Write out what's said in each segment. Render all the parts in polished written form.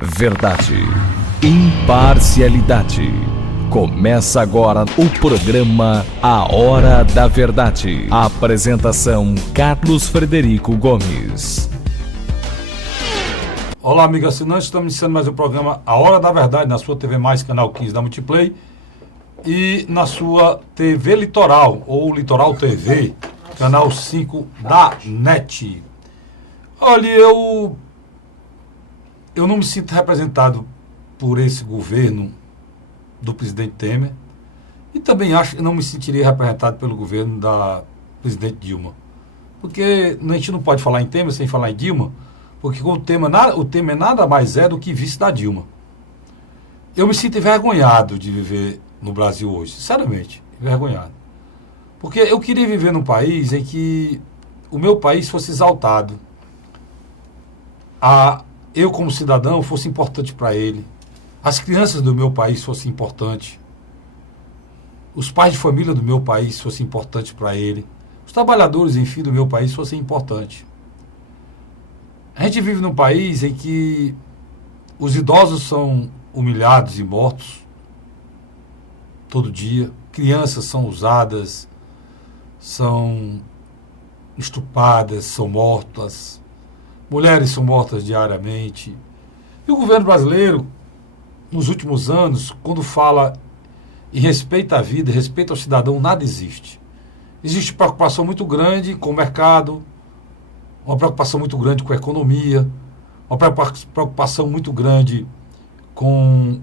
Verdade, imparcialidade. Começa agora o programa A Hora da Verdade. A apresentação Carlos Frederico Gomes. Olá, amigos assinantes, estamos iniciando mais um programa A Hora da Verdade na sua TV Mais, canal 15 da Multiplay e na sua TV Litoral, ou Litoral TV, canal 5 da NET. Olha, eu não me sinto representado por esse governo do presidente Temer e também acho que não me sentiria representado pelo governo da presidente Dilma. Porque a gente não pode falar em Temer sem falar em Dilma, porque o Temer nada mais é do que vice da Dilma. Eu me sinto envergonhado de viver no Brasil hoje, sinceramente, envergonhado. Porque eu queria viver num país em que o meu país fosse exaltado, eu como cidadão fosse importante para ele, as crianças do meu país fossem importantes, os pais de família do meu país fossem importantes para ele, os trabalhadores, enfim, do meu país fossem importantes. A gente vive num país em que os idosos são humilhados e mortos todo dia, crianças são usadas, são estupradas, são mortas, mulheres são mortas diariamente. E o governo brasileiro, nos últimos anos, quando fala em respeito à vida, respeito ao cidadão, nada existe. Existe preocupação muito grande com o mercado, uma preocupação muito grande com a economia, uma preocupação muito grande com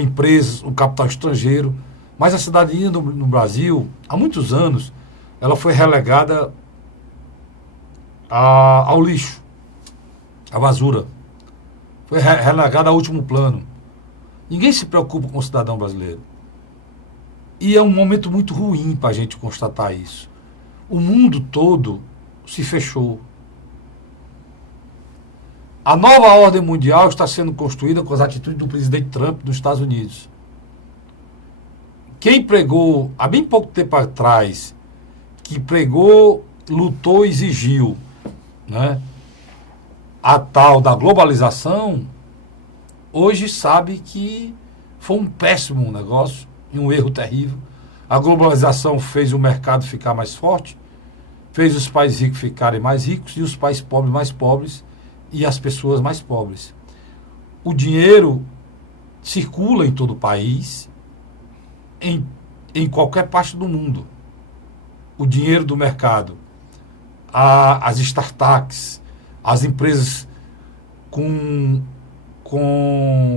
empresas, o capital estrangeiro. Mas a cidadania no Brasil, há muitos anos, ela foi relegada ao lixo, à basura. Foi relegada ao último plano. Ninguém se preocupa com o cidadão brasileiro. E é um momento muito ruim para a gente constatar isso. O mundo todo se fechou. A nova ordem mundial está sendo construída com as atitudes do presidente Trump dos Estados Unidos. Quem pregou, há bem pouco tempo atrás, que pregou, lutou, exigiu, né, a tal da globalização, hoje sabe que foi um péssimo negócio e um erro terrível. A globalização fez o mercado ficar mais forte, fez os países ricos ficarem mais ricos e os países pobres mais pobres e as pessoas mais pobres. O dinheiro circula em todo o país, em qualquer parte do mundo. O dinheiro do mercado, as startups, as empresas com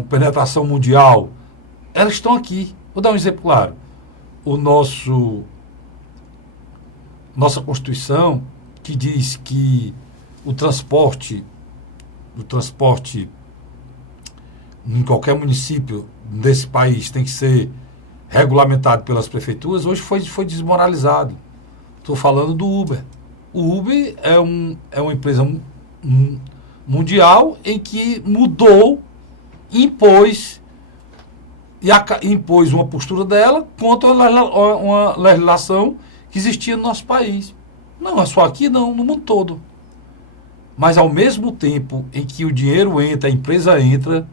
penetração mundial, elas estão aqui. Vou dar um exemplo claro. Nossa Constituição, que diz que o transporte em qualquer município desse país tem que ser regulamentado pelas prefeituras, hoje foi desmoralizado. Estou falando do Uber. O Uber é uma empresa mundial em que mudou, impôs uma postura dela contra uma legislação que existia no nosso país. Não é só aqui, não, no mundo todo. Mas ao mesmo tempo em que o dinheiro entra, a empresa entra,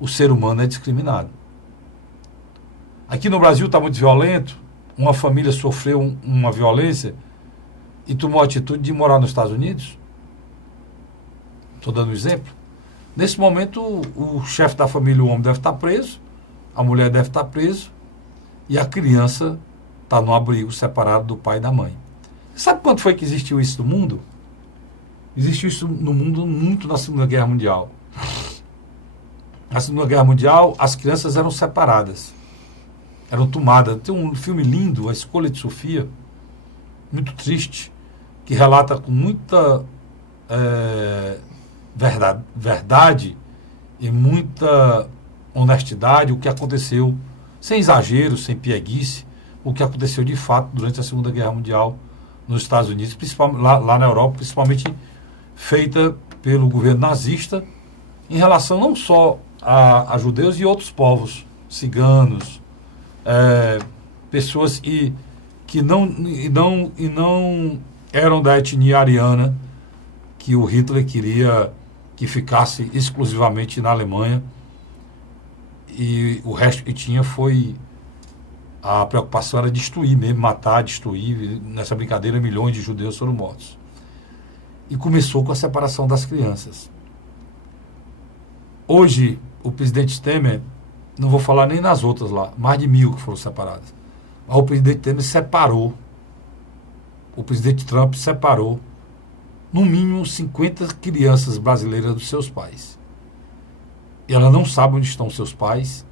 o ser humano é discriminado. Aqui no Brasil está muito violento, uma família sofreu uma violência e tomou a atitude de morar nos Estados Unidos. Estou dando um exemplo. Nesse momento, o chefe da família, o homem, deve estar preso, a mulher deve estar presa e a criança está no abrigo separado do pai e da mãe. Sabe quando foi que existiu isso no mundo? Existiu isso no mundo muito na Segunda Guerra Mundial. Na Segunda Guerra Mundial, as crianças eram separadas, eram tomadas. Tem um filme lindo, A Escolha de Sofia, muito triste, que relata com muita verdade e muita honestidade o que aconteceu, sem exagero, sem pieguice, o que aconteceu de fato durante a Segunda Guerra Mundial nos Estados Unidos, principalmente lá na Europa, principalmente feita pelo governo nazista, em relação não só a judeus e outros povos, ciganos, pessoas que não eram da etnia ariana, que o Hitler queria que ficasse exclusivamente na Alemanha, e o resto que tinha foi, a preocupação era destruir mesmo, matar, destruir. Nessa brincadeira, milhões de judeus foram mortos. E começou com a separação das crianças. Hoje, o presidente Temer, não vou falar nem nas outras lá, mais de 1.000 que foram separadas. Mas o presidente Temer separou, o presidente Trump separou, no mínimo 50 crianças brasileiras dos seus pais. E ela não sabe onde estão seus pais,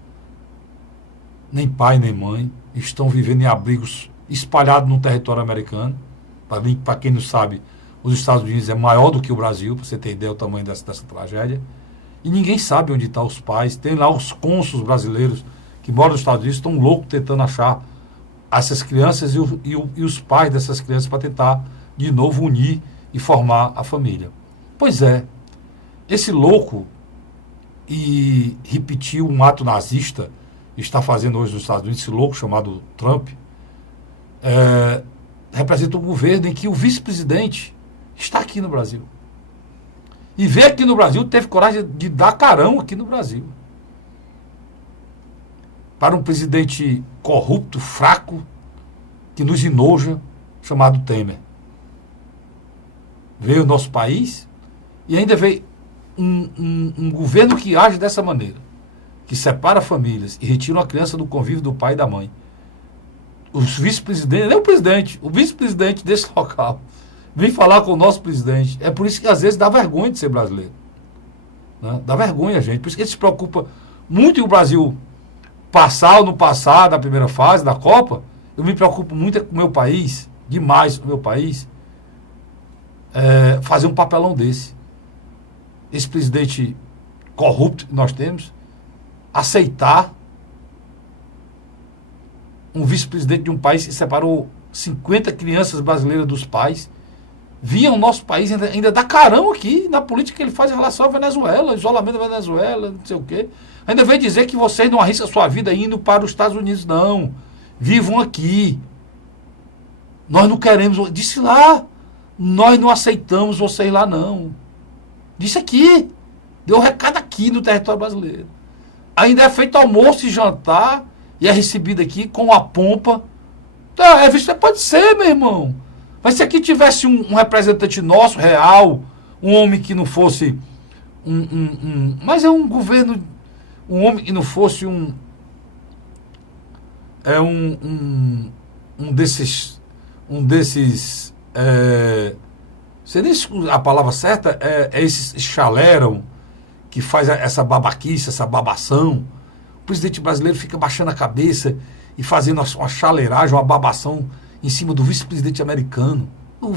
nem pai nem mãe, estão vivendo em abrigos espalhados no território americano. Para quem não sabe, os Estados Unidos é maior do que o Brasil, para você ter ideia do tamanho dessa tragédia. E ninguém sabe onde estão os pais. Tem lá os cônsulos brasileiros que moram nos Estados Unidos, estão loucos tentando achar essas crianças e os pais dessas crianças para tentar, de novo, unir e formar a família. Pois é, esse louco e repetiu um ato nazista, está fazendo hoje nos Estados Unidos, esse louco chamado Trump, representa um governo em que o vice-presidente está aqui no Brasil. E veio aqui no Brasil, teve coragem de dar carão aqui no Brasil. Para um presidente corrupto, fraco, que nos enoja, chamado Temer. Veio o nosso país e ainda veio um governo que age dessa maneira, que separa famílias e retira uma criança do convívio do pai e da mãe. Os vice-presidentes, nem o presidente, o vice-presidente desse local vem falar com o nosso presidente. É por isso que às vezes dá vergonha de ser brasileiro, né? Dá vergonha, gente. Por isso que ele se preocupa muito em o Brasil passar ou não passar da primeira fase da Copa. Eu me preocupo muito com o meu país, demais com o meu país, fazer um papelão desse. Esse presidente corrupto que nós temos, aceitar um vice-presidente de um país que separou 50 crianças brasileiras dos pais, via o nosso país ainda dá carão aqui na política que ele faz em relação à Venezuela, isolamento da Venezuela, não sei o quê. Ainda vem dizer que vocês não arriscam a sua vida indo para os Estados Unidos, não. Vivam aqui. Nós não queremos... Disse lá, nós não aceitamos vocês lá, não. Disse aqui. Deu um recado aqui no território brasileiro. Ainda é feito almoço e jantar e é recebido aqui com a pompa. Pode ser, meu irmão. Mas se aqui tivesse um representante nosso, real, um homem que não fosse mas é um governo, um homem que não fosse um desses sei nem se a palavra certa é esses chaleram que faz essa babaquice, essa babação. O presidente brasileiro fica baixando a cabeça e fazendo uma chaleiragem, uma babação em cima do vice-presidente americano. O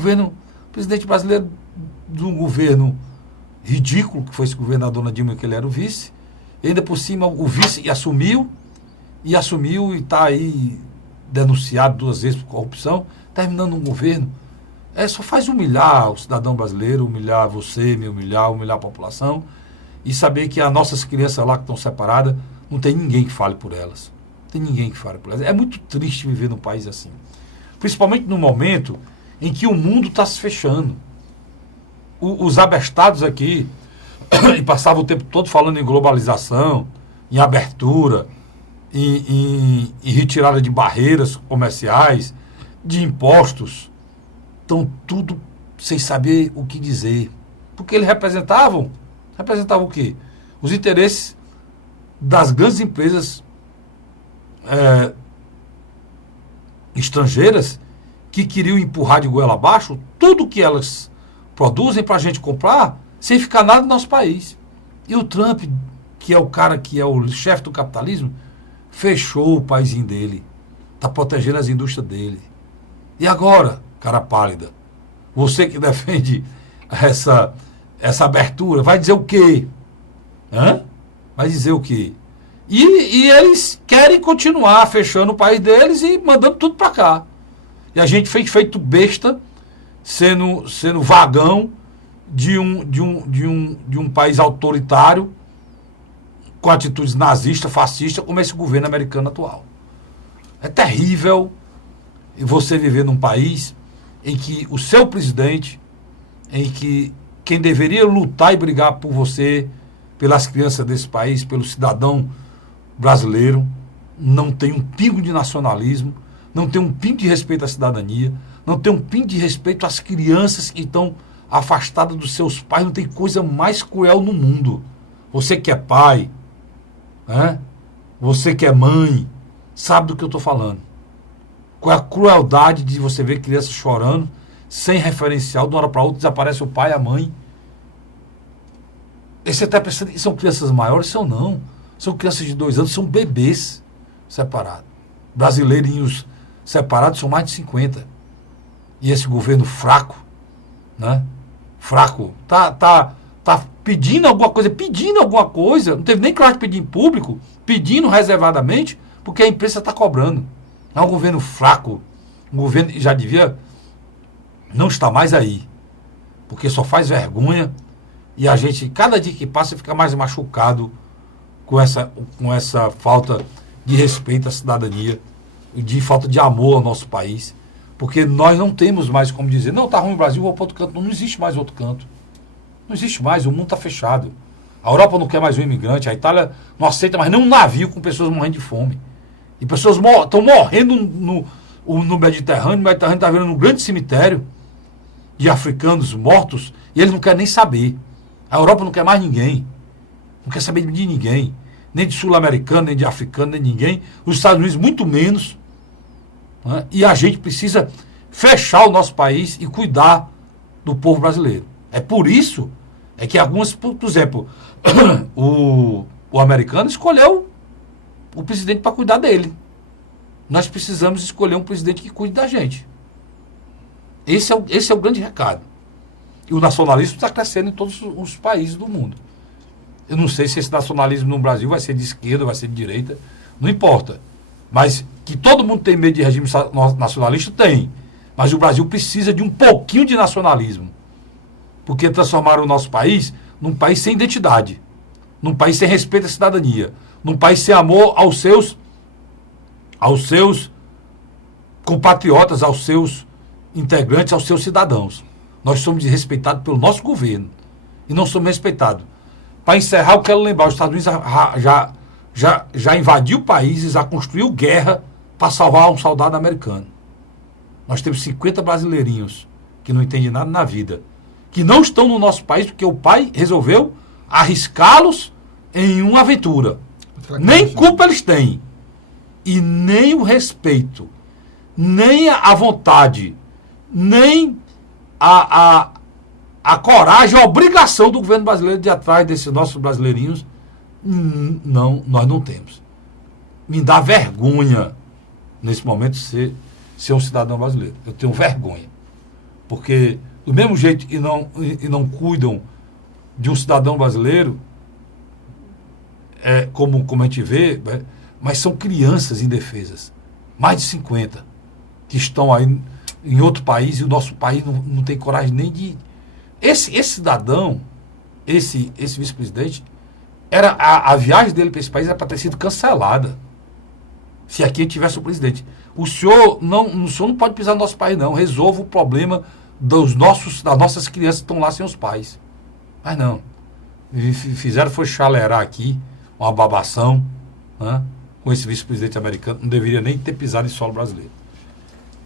presidente brasileiro de um governo ridículo, que foi esse governo da dona Dilma, que ele era o vice, e ainda por cima o vice assumiu e está aí denunciado 2 vezes por corrupção, terminando um governo. Só faz humilhar o cidadão brasileiro, humilhar você, me humilhar a população, e saber que as nossas crianças lá que estão separadas, não tem ninguém que fale por elas. Não tem ninguém que fale por elas. É muito triste viver num país assim. Principalmente no momento em que o mundo está se fechando. Os abestados aqui, e passavam o tempo todo falando em globalização, em abertura, em retirada de barreiras comerciais, de impostos, estão tudo sem saber o que dizer. Porque eles representavam o quê? Os interesses das grandes empresas estrangeiras que queriam empurrar de goela abaixo tudo que elas produzem para a gente comprar sem ficar nada no nosso país. E o Trump, que é o cara que é o chefe do capitalismo, fechou o paizinho dele, está protegendo as indústrias dele. E agora, cara pálida, você que defende essa abertura, vai dizer o quê? Vai dizer o quê? E eles querem continuar fechando o país deles e mandando tudo para cá. E a gente feito besta, sendo vagão de um país autoritário, com atitudes nazistas, fascistas, como esse governo americano atual. É terrível você viver num país em que o seu presidente, em que quem deveria lutar e brigar por você, pelas crianças desse país, pelo cidadão brasileiro, não tem um pingo de nacionalismo, não tem um pingo de respeito à cidadania, não tem um pingo de respeito às crianças que estão afastadas dos seus pais. Não tem coisa mais cruel no mundo. Você que é pai, né? Você que é mãe, sabe do que eu estou falando. Qual é a crueldade de você ver crianças chorando, sem referencial, de uma hora para outra desaparece o pai e a mãe. E você está pensando que são crianças maiores? São não. São crianças de 2 anos, são bebês separados. Brasileirinhos separados são mais de 50. E esse governo fraco, né? Fraco, tá pedindo alguma coisa, não teve nem coragem de pedir em público, pedindo reservadamente, porque a imprensa está cobrando. É um governo fraco, um governo que já devia não estar mais aí, porque só faz vergonha, e a gente, cada dia que passa, fica mais machucado com essa falta de respeito à cidadania, de falta de amor ao nosso país, porque nós não temos mais como dizer, não, tá ruim o Brasil, vou para outro canto. Não existe mais outro canto. Não existe mais, o mundo está fechado. A Europa não quer mais um imigrante, a Itália não aceita mais nem um navio com pessoas morrendo de fome. E pessoas estão morrendo no Mediterrâneo. O Mediterrâneo está virando um grande cemitério de africanos mortos, e eles não querem nem saber. A Europa não quer mais ninguém. Não quer saber de ninguém. Nem de sul-americano, nem de africano, nem de ninguém. Os Estados Unidos, muito menos. Né? E a gente precisa fechar o nosso país e cuidar do povo brasileiro. É por isso que algumas, por exemplo, o americano escolheu o presidente para cuidar dele. Nós precisamos escolher um presidente que cuide da gente. Esse é o grande recado. E o nacionalismo está crescendo em todos os países do mundo. Eu não sei se esse nacionalismo no Brasil vai ser de esquerda, vai ser de direita, não importa. Mas que todo mundo tem medo de regime nacionalista, tem. Mas o Brasil precisa de um pouquinho de nacionalismo. Porque transformaram o nosso país num país sem identidade. Num país sem respeito à cidadania. Num país sem amor aos seus compatriotas, aos seus integrantes, aos seus cidadãos. Nós somos desrespeitados pelo nosso governo. E não somos respeitados. Para encerrar, eu quero lembrar, os Estados Unidos já invadiu países, já construiu guerra para salvar um soldado americano. Nós temos 50 brasileirinhos que não entendem nada na vida, que não estão no nosso país porque o pai resolveu arriscá-los em uma aventura. Nem culpa eles têm. E nem o respeito, nem a vontade, nem a coragem, a obrigação do governo brasileiro de ir atrás desses nossos brasileirinhos, não, nós não temos. Me dá vergonha, nesse momento, ser um cidadão brasileiro. Eu tenho vergonha. Porque, do mesmo jeito que não cuidam de um cidadão brasileiro, como a gente vê, mas são crianças indefesas. Mais de 50, que estão aí em outro país, e o nosso país não tem coragem nem de... Esse cidadão, esse vice-presidente, a viagem dele para esse país era para ter sido cancelada. Se aqui tivesse o presidente. O senhor não pode pisar no nosso país, não. Resolva o problema das nossas crianças que estão lá sem os pais. Mas não. Fizeram foi chalerar aqui, uma babação, né, com esse vice-presidente americano. Não deveria nem ter pisado em solo brasileiro.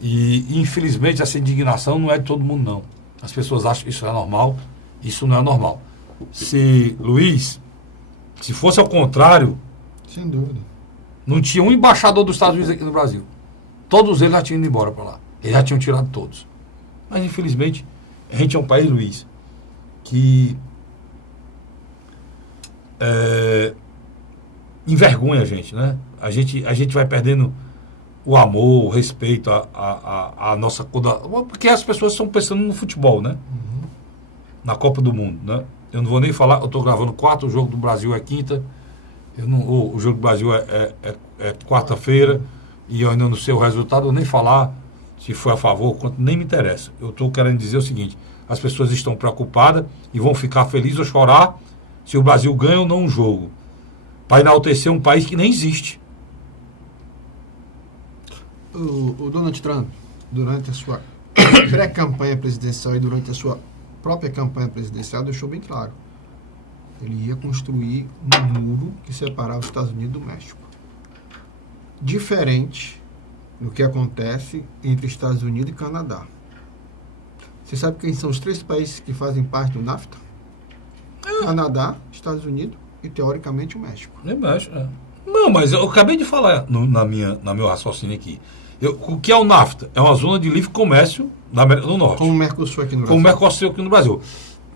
E, infelizmente, essa indignação não é de todo mundo, não. As pessoas acham que isso é normal. Isso não é normal. Luiz, se fosse ao contrário... Sem dúvida. Não tinha um embaixador dos Estados Unidos aqui no Brasil. Todos eles já tinham ido embora para lá. Eles já tinham tirado todos. Mas, infelizmente, a gente é um país, Luiz, que envergonha a gente, né? A gente vai perdendo o amor, o respeito, a nossa... Porque as pessoas estão pensando no futebol, né? Uhum. Na Copa do Mundo, né? Eu não vou nem falar, eu estou gravando quarta, o jogo do Brasil é quinta, o jogo do Brasil é quarta-feira, e eu ainda não sei o resultado, eu nem falar se foi a favor ou contra, nem me interessa. Eu estou querendo dizer o seguinte, as pessoas estão preocupadas e vão ficar felizes ou chorar se o Brasil ganha ou não um jogo, para enaltecer um país que nem existe. O Donald Trump, durante a sua pré-campanha presidencial e durante a sua própria campanha presidencial deixou bem claro. Ele ia construir um muro que separava os Estados Unidos do México. Diferente do que acontece entre Estados Unidos e Canadá. Você sabe quem são os 3 países que fazem parte do NAFTA? Canadá, Estados Unidos e, teoricamente, o México. Nem México, né? Não, mas eu acabei de falar na meu raciocínio aqui. O que é o NAFTA? É uma zona de livre comércio da América do Norte. Como o Mercosul aqui no Brasil. Como o Mercosul aqui no Brasil.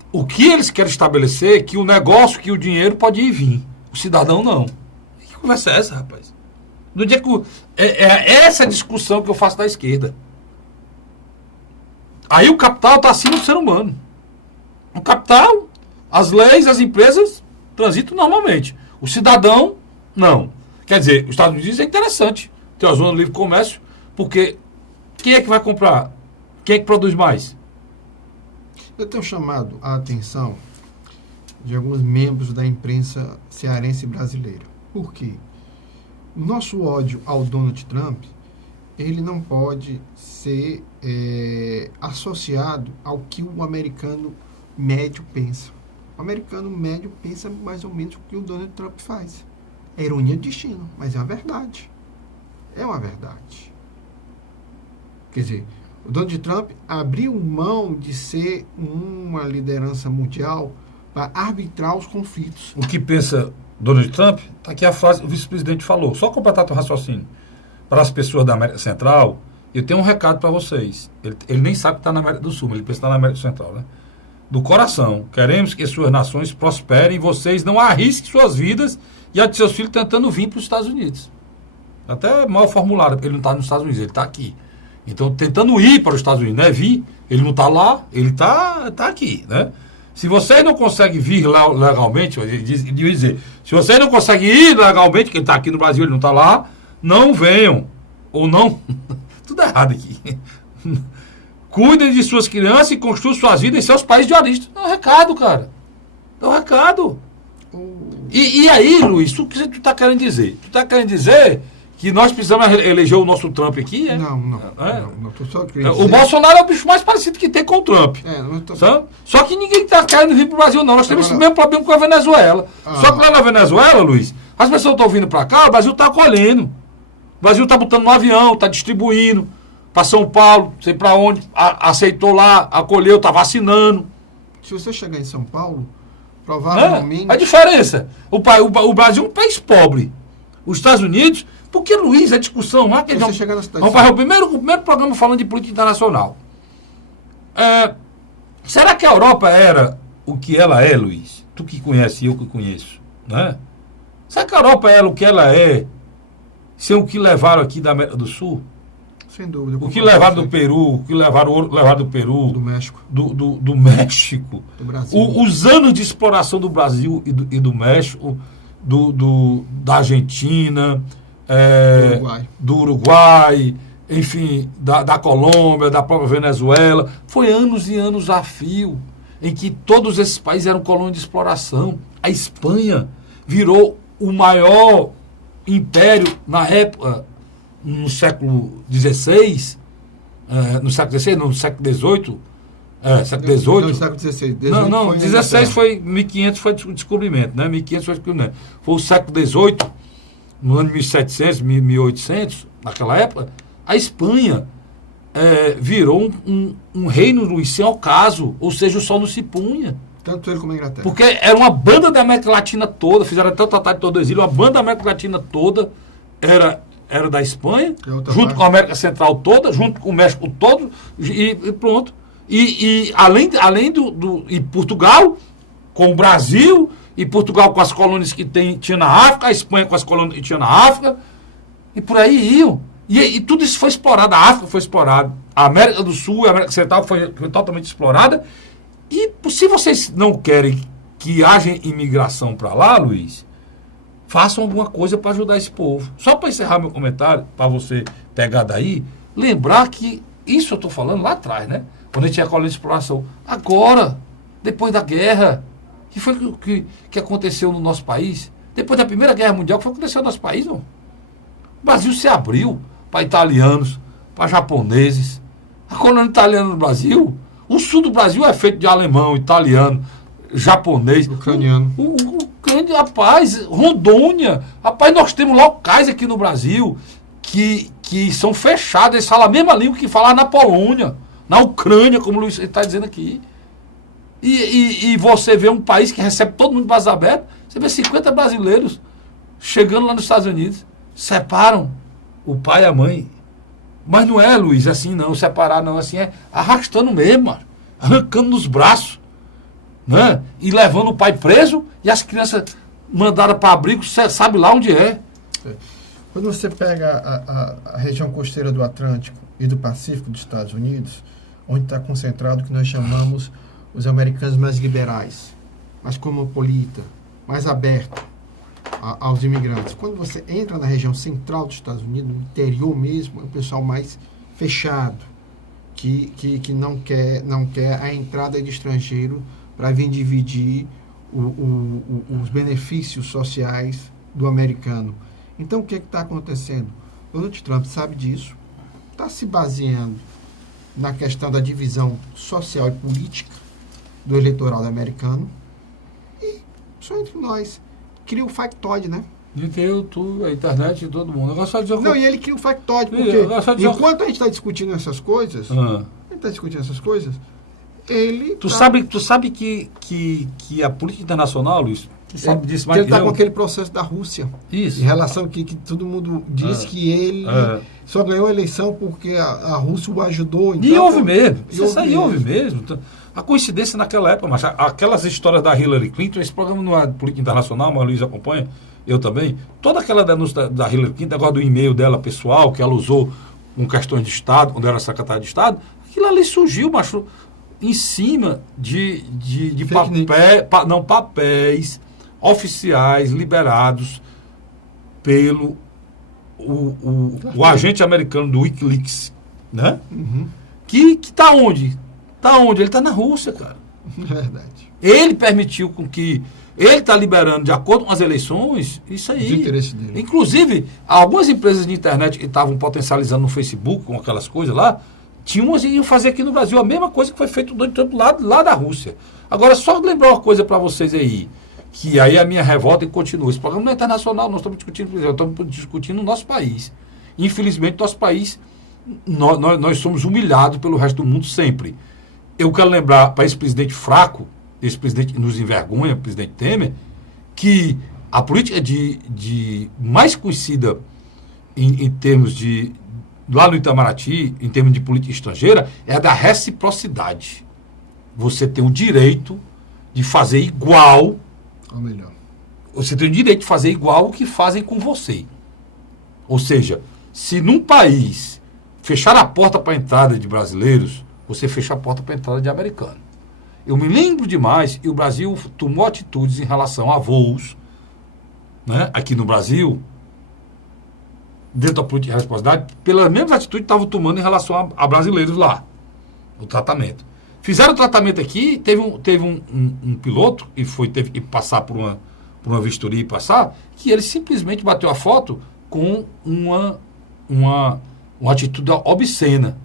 O que eles querem estabelecer é que o negócio, que o dinheiro pode ir e vir. O cidadão não. Que conversa é essa, rapaz? No dia que é essa discussão que eu faço da esquerda. Aí o capital está acima do ser humano. O capital, as leis, as empresas transitam normalmente. O cidadão, não. Quer dizer, os Estados Unidos é interessante ter uma zona de livre comércio, porque quem é que vai comprar? Quem é que produz mais? Eu tenho chamado a atenção de alguns membros da imprensa cearense brasileira. Por quê? O nosso ódio ao Donald Trump, ele não pode ser associado ao que o americano médio pensa. O americano médio pensa mais ou menos o que o Donald Trump faz. É ironia do destino, mas é uma verdade. É uma verdade. Quer dizer, o Donald Trump abriu mão de ser uma liderança mundial para arbitrar os conflitos. O que pensa Donald Trump? Está aqui a frase que o vice-presidente falou. Só completar teu raciocínio. Para as pessoas da América Central, eu tenho um recado para vocês. Ele nem sabe que está na América do Sul, mas ele pensa que está na América Central, né? Do coração, queremos que suas nações prosperem e vocês não arrisquem suas vidas e a de seus filhos tentando vir para os Estados Unidos. Até mal formulado, porque ele não está nos Estados Unidos, ele está aqui. Então, tentando ir para os Estados Unidos, não é vir, ele não está lá, ele está aqui, né? Se vocês não conseguem vir lá legalmente, ele dizer, se vocês não conseguem ir legalmente, que ele está aqui no Brasil, ele não está lá, não venham, ou não, tudo errado aqui. Cuidem de suas crianças e construam suas vidas em seus países de origem. É um recado, cara. É um recado. E aí, Luiz, o que tu está querendo dizer? Tu está querendo dizer que nós precisamos eleger o nosso Trump aqui? É? Não tô só querendo dizer. O Bolsonaro é o bicho mais parecido que tem com o Trump. Só que ninguém está querendo vir para o Brasil, não. Nós temos esse mesmo problema com a Venezuela. Só que lá na Venezuela, Luiz, as pessoas estão vindo para cá, o Brasil está acolhendo. O Brasil está botando no avião, está distribuindo. Para São Paulo, sei para onde, aceitou lá, acolheu, está vacinando. Se você chegar em São Paulo, provavelmente... A diferença, o Brasil é um país pobre. Os Estados Unidos, porque, Luiz, a discussão lá... Vamos fazer o primeiro programa falando de política internacional. Será que a Europa era o que ela é, Luiz? Tu que conhece e eu que conheço, né? Será que a Europa era o que ela é, sem o que levaram aqui da América do Sul? Sem dúvida. O que levaram do Peru, o que levaram do Peru, do México, do México, do Brasil. Os anos de exploração do Brasil e do México, da Argentina, do Uruguai, enfim, da Colômbia, da própria Venezuela. Foi anos e anos a fio em que todos esses países eram colônias de exploração. A Espanha virou o maior império na época, no século XVI, no século XVIII, século XVIII. No século XVI. Não, 16 foi 1500, foi o descobrimento, né? 1500 foi o descobrimento. Foi o século XVIII, no ano 1700, 1800, naquela época, a Espanha virou um reino, Luiz, sem ocaso, ou seja, o sol não se punha. Tanto ele como a Inglaterra. Porque era uma banda da América Latina toda, fizeram até o Tratado de Todo Exílio, uma banda da América Latina toda era da Espanha, junto com a América Central toda, junto com o México todo, e pronto. E além e Portugal, com o Brasil, e Portugal com as colônias que tinha na África, a Espanha com as colônias que tinha na África, e por aí iam. E tudo isso foi explorado, a África foi explorada, a América do Sul e a América Central foi totalmente explorada. E se vocês não querem que haja imigração para lá, Luiz, façam alguma coisa para ajudar esse povo. Só para encerrar meu comentário, para você pegar daí, lembrar que isso eu estou falando lá atrás, né? Quando a gente tinha a colônia de exploração. Agora, depois da guerra, que foi que aconteceu no nosso país? Depois da Primeira Guerra Mundial, o que foi que aconteceu no nosso país, não? O Brasil se abriu para italianos, para japoneses. A colônia italiana no Brasil, O sul do Brasil é feito de alemão, italiano, japonês. Ucraniano. Rapaz, Rondônia. Rapaz, nós temos locais aqui no Brasil que são fechados. Eles falam a mesma língua que falam na Polônia, na Ucrânia, como o Luiz está dizendo aqui. E você vê um país que recebe todo mundo de braços abertos, você vê 50 brasileiros chegando lá nos Estados Unidos, separam o pai e a mãe. Mas não é, Luiz, assim não, separar não, assim é arrastando mesmo, mano, arrancando nos braços, né? E levando o pai preso e as crianças mandadas para abrigo, você sabe lá onde é. Quando você pega a região costeira do Atlântico e do Pacífico dos Estados Unidos, onde está concentrado o que nós chamamos os americanos mais liberais, mais cosmopolita, mais aberto aos imigrantes. Quando você entra na região central dos Estados Unidos, no interior mesmo, é um pessoal mais fechado, que não quer a entrada de estrangeiro para vir dividir os benefícios sociais do americano. Então, o que está acontecendo? Donald Trump sabe disso, está se baseando na questão da divisão social e política do eleitorado americano e, só entre nós, cria o factoide, né? A internet e todo mundo. Não, e ele cria o factoide, porque enquanto a gente está discutindo essas coisas, ele... Tu sabe que a política internacional, Luiz, tu sabe disso mais que ele está com aquele processo da Rússia. Isso. Em relação que todo mundo diz que ele só ganhou a eleição porque a Rússia o ajudou. Então, e houve mesmo. Isso aí houve mesmo. A coincidência naquela época, mas aquelas histórias da Hillary Clinton, esse programa não é de política internacional, mas o Luiz acompanha, eu também. Toda aquela denúncia da Hillary Clinton, agora do e-mail dela pessoal, que ela usou com questões de Estado, quando era secretária de Estado, aquilo ali surgiu, macho, em cima de papéis oficiais liberados pelo o agente americano do Wikileaks, né? Uhum. Que tá onde? Tá onde? Ele tá na Rússia, cara. Verdade. Ele permitiu com que... Ele está liberando, de acordo com as eleições, isso aí. De interesse dele. Inclusive, algumas empresas de internet que estavam potencializando no Facebook, com aquelas coisas lá, iam fazer aqui no Brasil a mesma coisa que foi feito do lá da Rússia. Agora, só lembrar uma coisa para vocês aí, que aí a minha revolta e continua. Esse programa não é internacional, nós estamos discutindo o nosso país. Infelizmente, nosso país, nós somos humilhados pelo resto do mundo sempre. Eu quero lembrar para esse presidente fraco, esse presidente que nos envergonha, o presidente Temer, que a política mais conhecida em termos de, lá no Itamaraty, em termos de política estrangeira, é a da reciprocidade. Você tem o direito de fazer igual, ou melhor, você tem o direito de fazer igual o que fazem com você. Ou seja, se num país fechar a porta para a entrada de brasileiros, você fecha a porta para a entrada de americano. Eu me lembro demais, e o Brasil tomou atitudes em relação a voos, né, aqui no Brasil, dentro da política de responsabilidade, pelas mesmas atitudes que estavam tomando em relação a brasileiros lá, o tratamento. Fizeram o tratamento aqui, teve um piloto, e teve que passar por uma vistoria e passar, que ele simplesmente bateu a foto com uma atitude obscena.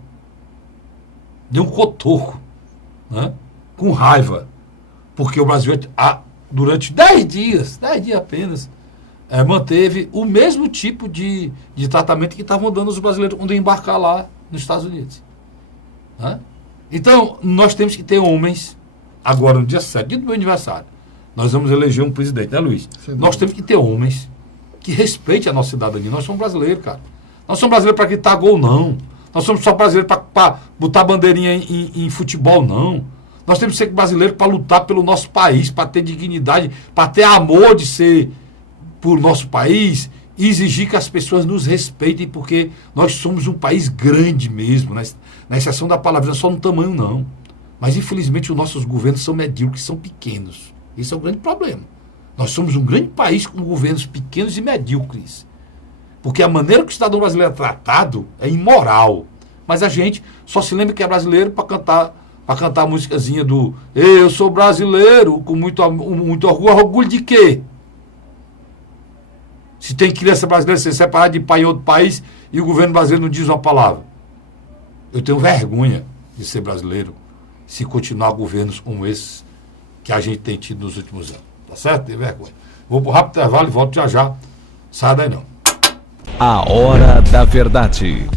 Deu um cotoco, né? Com raiva, porque o Brasil, durante 10 dias apenas, manteve o mesmo tipo de tratamento que estavam dando os brasileiros quando iam embarcar lá nos Estados Unidos. Né? Então, nós temos que ter homens, agora no dia 7, dia do meu aniversário, nós vamos eleger um presidente, né, Luiz? Nós temos que ter homens que respeitem a nossa cidadania. Nós somos brasileiros, cara. Nós somos brasileiros para gritar gol, não. Nós somos só brasileiros para botar bandeirinha em futebol, não. Nós temos que ser brasileiros para lutar pelo nosso país, para ter dignidade, para ter amor de ser por nosso país e exigir que as pessoas nos respeitem, porque nós somos um país grande mesmo, na exceção da palavra, não é só no tamanho, não. Mas, infelizmente, os nossos governos são medíocres, são pequenos. Esse é o grande problema. Nós somos um grande país com governos pequenos e medíocres. Porque a maneira que o cidadão brasileiro é tratado é imoral. Mas a gente só se lembra que é brasileiro para cantar a musicazinha do eu sou brasileiro, com muito orgulho. Orgulho de quê? Se tem criança brasileira ser separada de pai em outro país e o governo brasileiro não diz uma palavra. Eu tenho vergonha de ser brasileiro. se continuar governos como esses que a gente tem tido nos últimos anos. Tá certo? Tem vergonha. Vou pro rápido intervalo e volto já já. Sai daí não. A Hora da Verdade.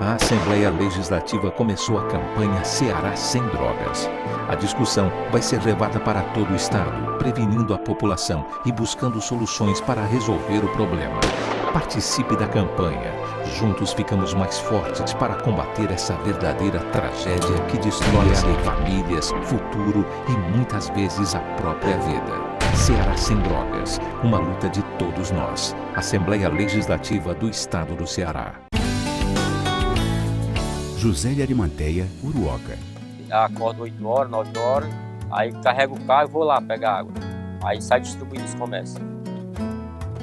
A Assembleia Legislativa começou a campanha Ceará Sem Drogas. A discussão vai ser levada para todo o estado, prevenindo a população e buscando soluções para resolver o problema. Participe da campanha. Juntos ficamos mais fortes para combater essa verdadeira tragédia que destrói famílias, futuro e muitas vezes a própria vida. Ceará Sem Drogas, uma luta de todos nós. Assembleia Legislativa do Estado do Ceará. José de Arimanteia, Uruoca. Acordo 8 horas, 9 horas, aí carrego o carro e vou lá pegar água. Aí sai distribuindo os comércios.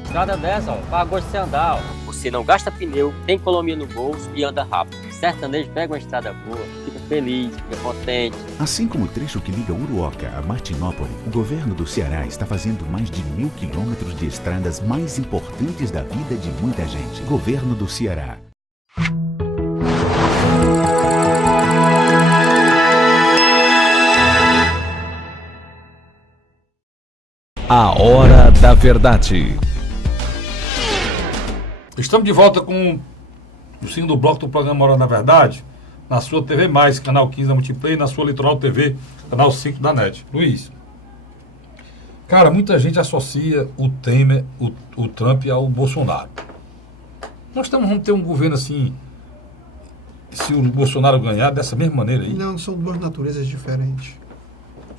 Estrada dessa, ó, pagou de você andar, ó. Você não gasta pneu, tem economia no bolso e anda rápido. Sertanejo pega uma estrada boa, fica feliz, fica contente. Assim como o trecho que liga Uruoca a Martinópole, o governo do Ceará está fazendo mais de 1.000 quilômetros de estradas mais importantes da vida de muita gente. Governo do Ceará. A Hora da Verdade. Estamos de volta com o segundo bloco do programa Hora da Verdade, na sua TV+, canal 15 da Multiplay, na sua Litoral TV, canal 5 da NET. Luiz, cara, muita gente associa o Temer, o Trump ao Bolsonaro. Nós vamos ter um governo assim, se o Bolsonaro ganhar, dessa mesma maneira aí? Não, são duas naturezas diferentes.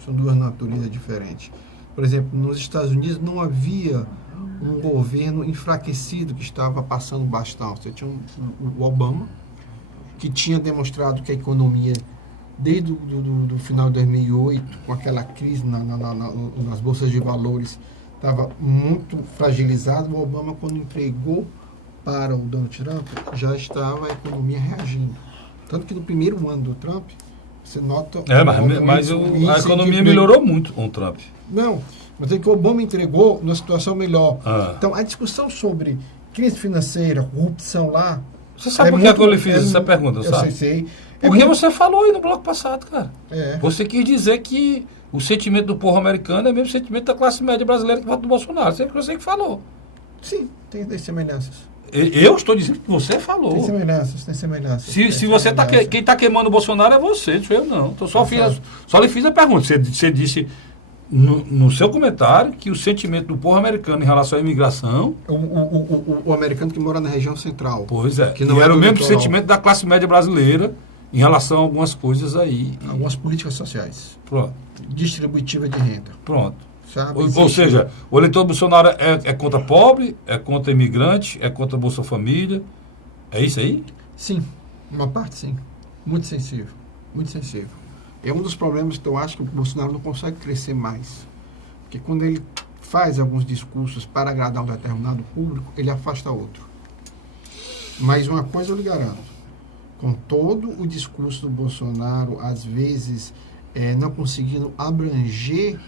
São duas naturezas diferentes. Por exemplo, nos Estados Unidos não havia um governo enfraquecido que estava passando bastão. Você tinha o Obama, que tinha demonstrado que a economia, desde o final de 2008, com aquela crise nas bolsas de valores, estava muito fragilizada. O Obama, quando entregou para o Donald Trump, já estava a economia reagindo. Tanto que no primeiro ano do Trump, você nota... Mas a economia melhorou muito com o Trump. Não, mas é que o Obama entregou numa situação melhor. Então, a discussão sobre crise financeira, corrupção lá... Você sabe por que eu lhe fiz essa pergunta, sabe? Sei. Porque você falou aí no bloco passado, cara. É. Você quis dizer que o sentimento do povo americano é o mesmo sentimento da classe média brasileira que vota no Bolsonaro. Você que falou. Sim, tem semelhanças. Eu estou dizendo que você falou. Tem semelhanças. Se você está quem está queimando o Bolsonaro é você, não sou eu não. Então, só lhe fiz a pergunta. Você disse no seu comentário que o sentimento do povo americano em relação à imigração... O americano que mora na região central. Pois é. Que não era o mesmo litoral. sentimento da classe média brasileira em relação a algumas coisas aí. Algumas políticas sociais. Pronto. Distributiva de renda. Pronto. Sabe? Ou seja, o eleitor Bolsonaro é contra pobre, é contra imigrante, é contra Bolsa Família. É isso aí? Sim, uma parte sim. Muito sensível. Muito sensível. É um dos problemas que eu acho que o Bolsonaro não consegue crescer mais. Porque quando ele faz alguns discursos para agradar um determinado público, ele afasta outro. Mas uma coisa eu lhe garanto. Com todo o discurso do Bolsonaro, às vezes, não conseguindo abranger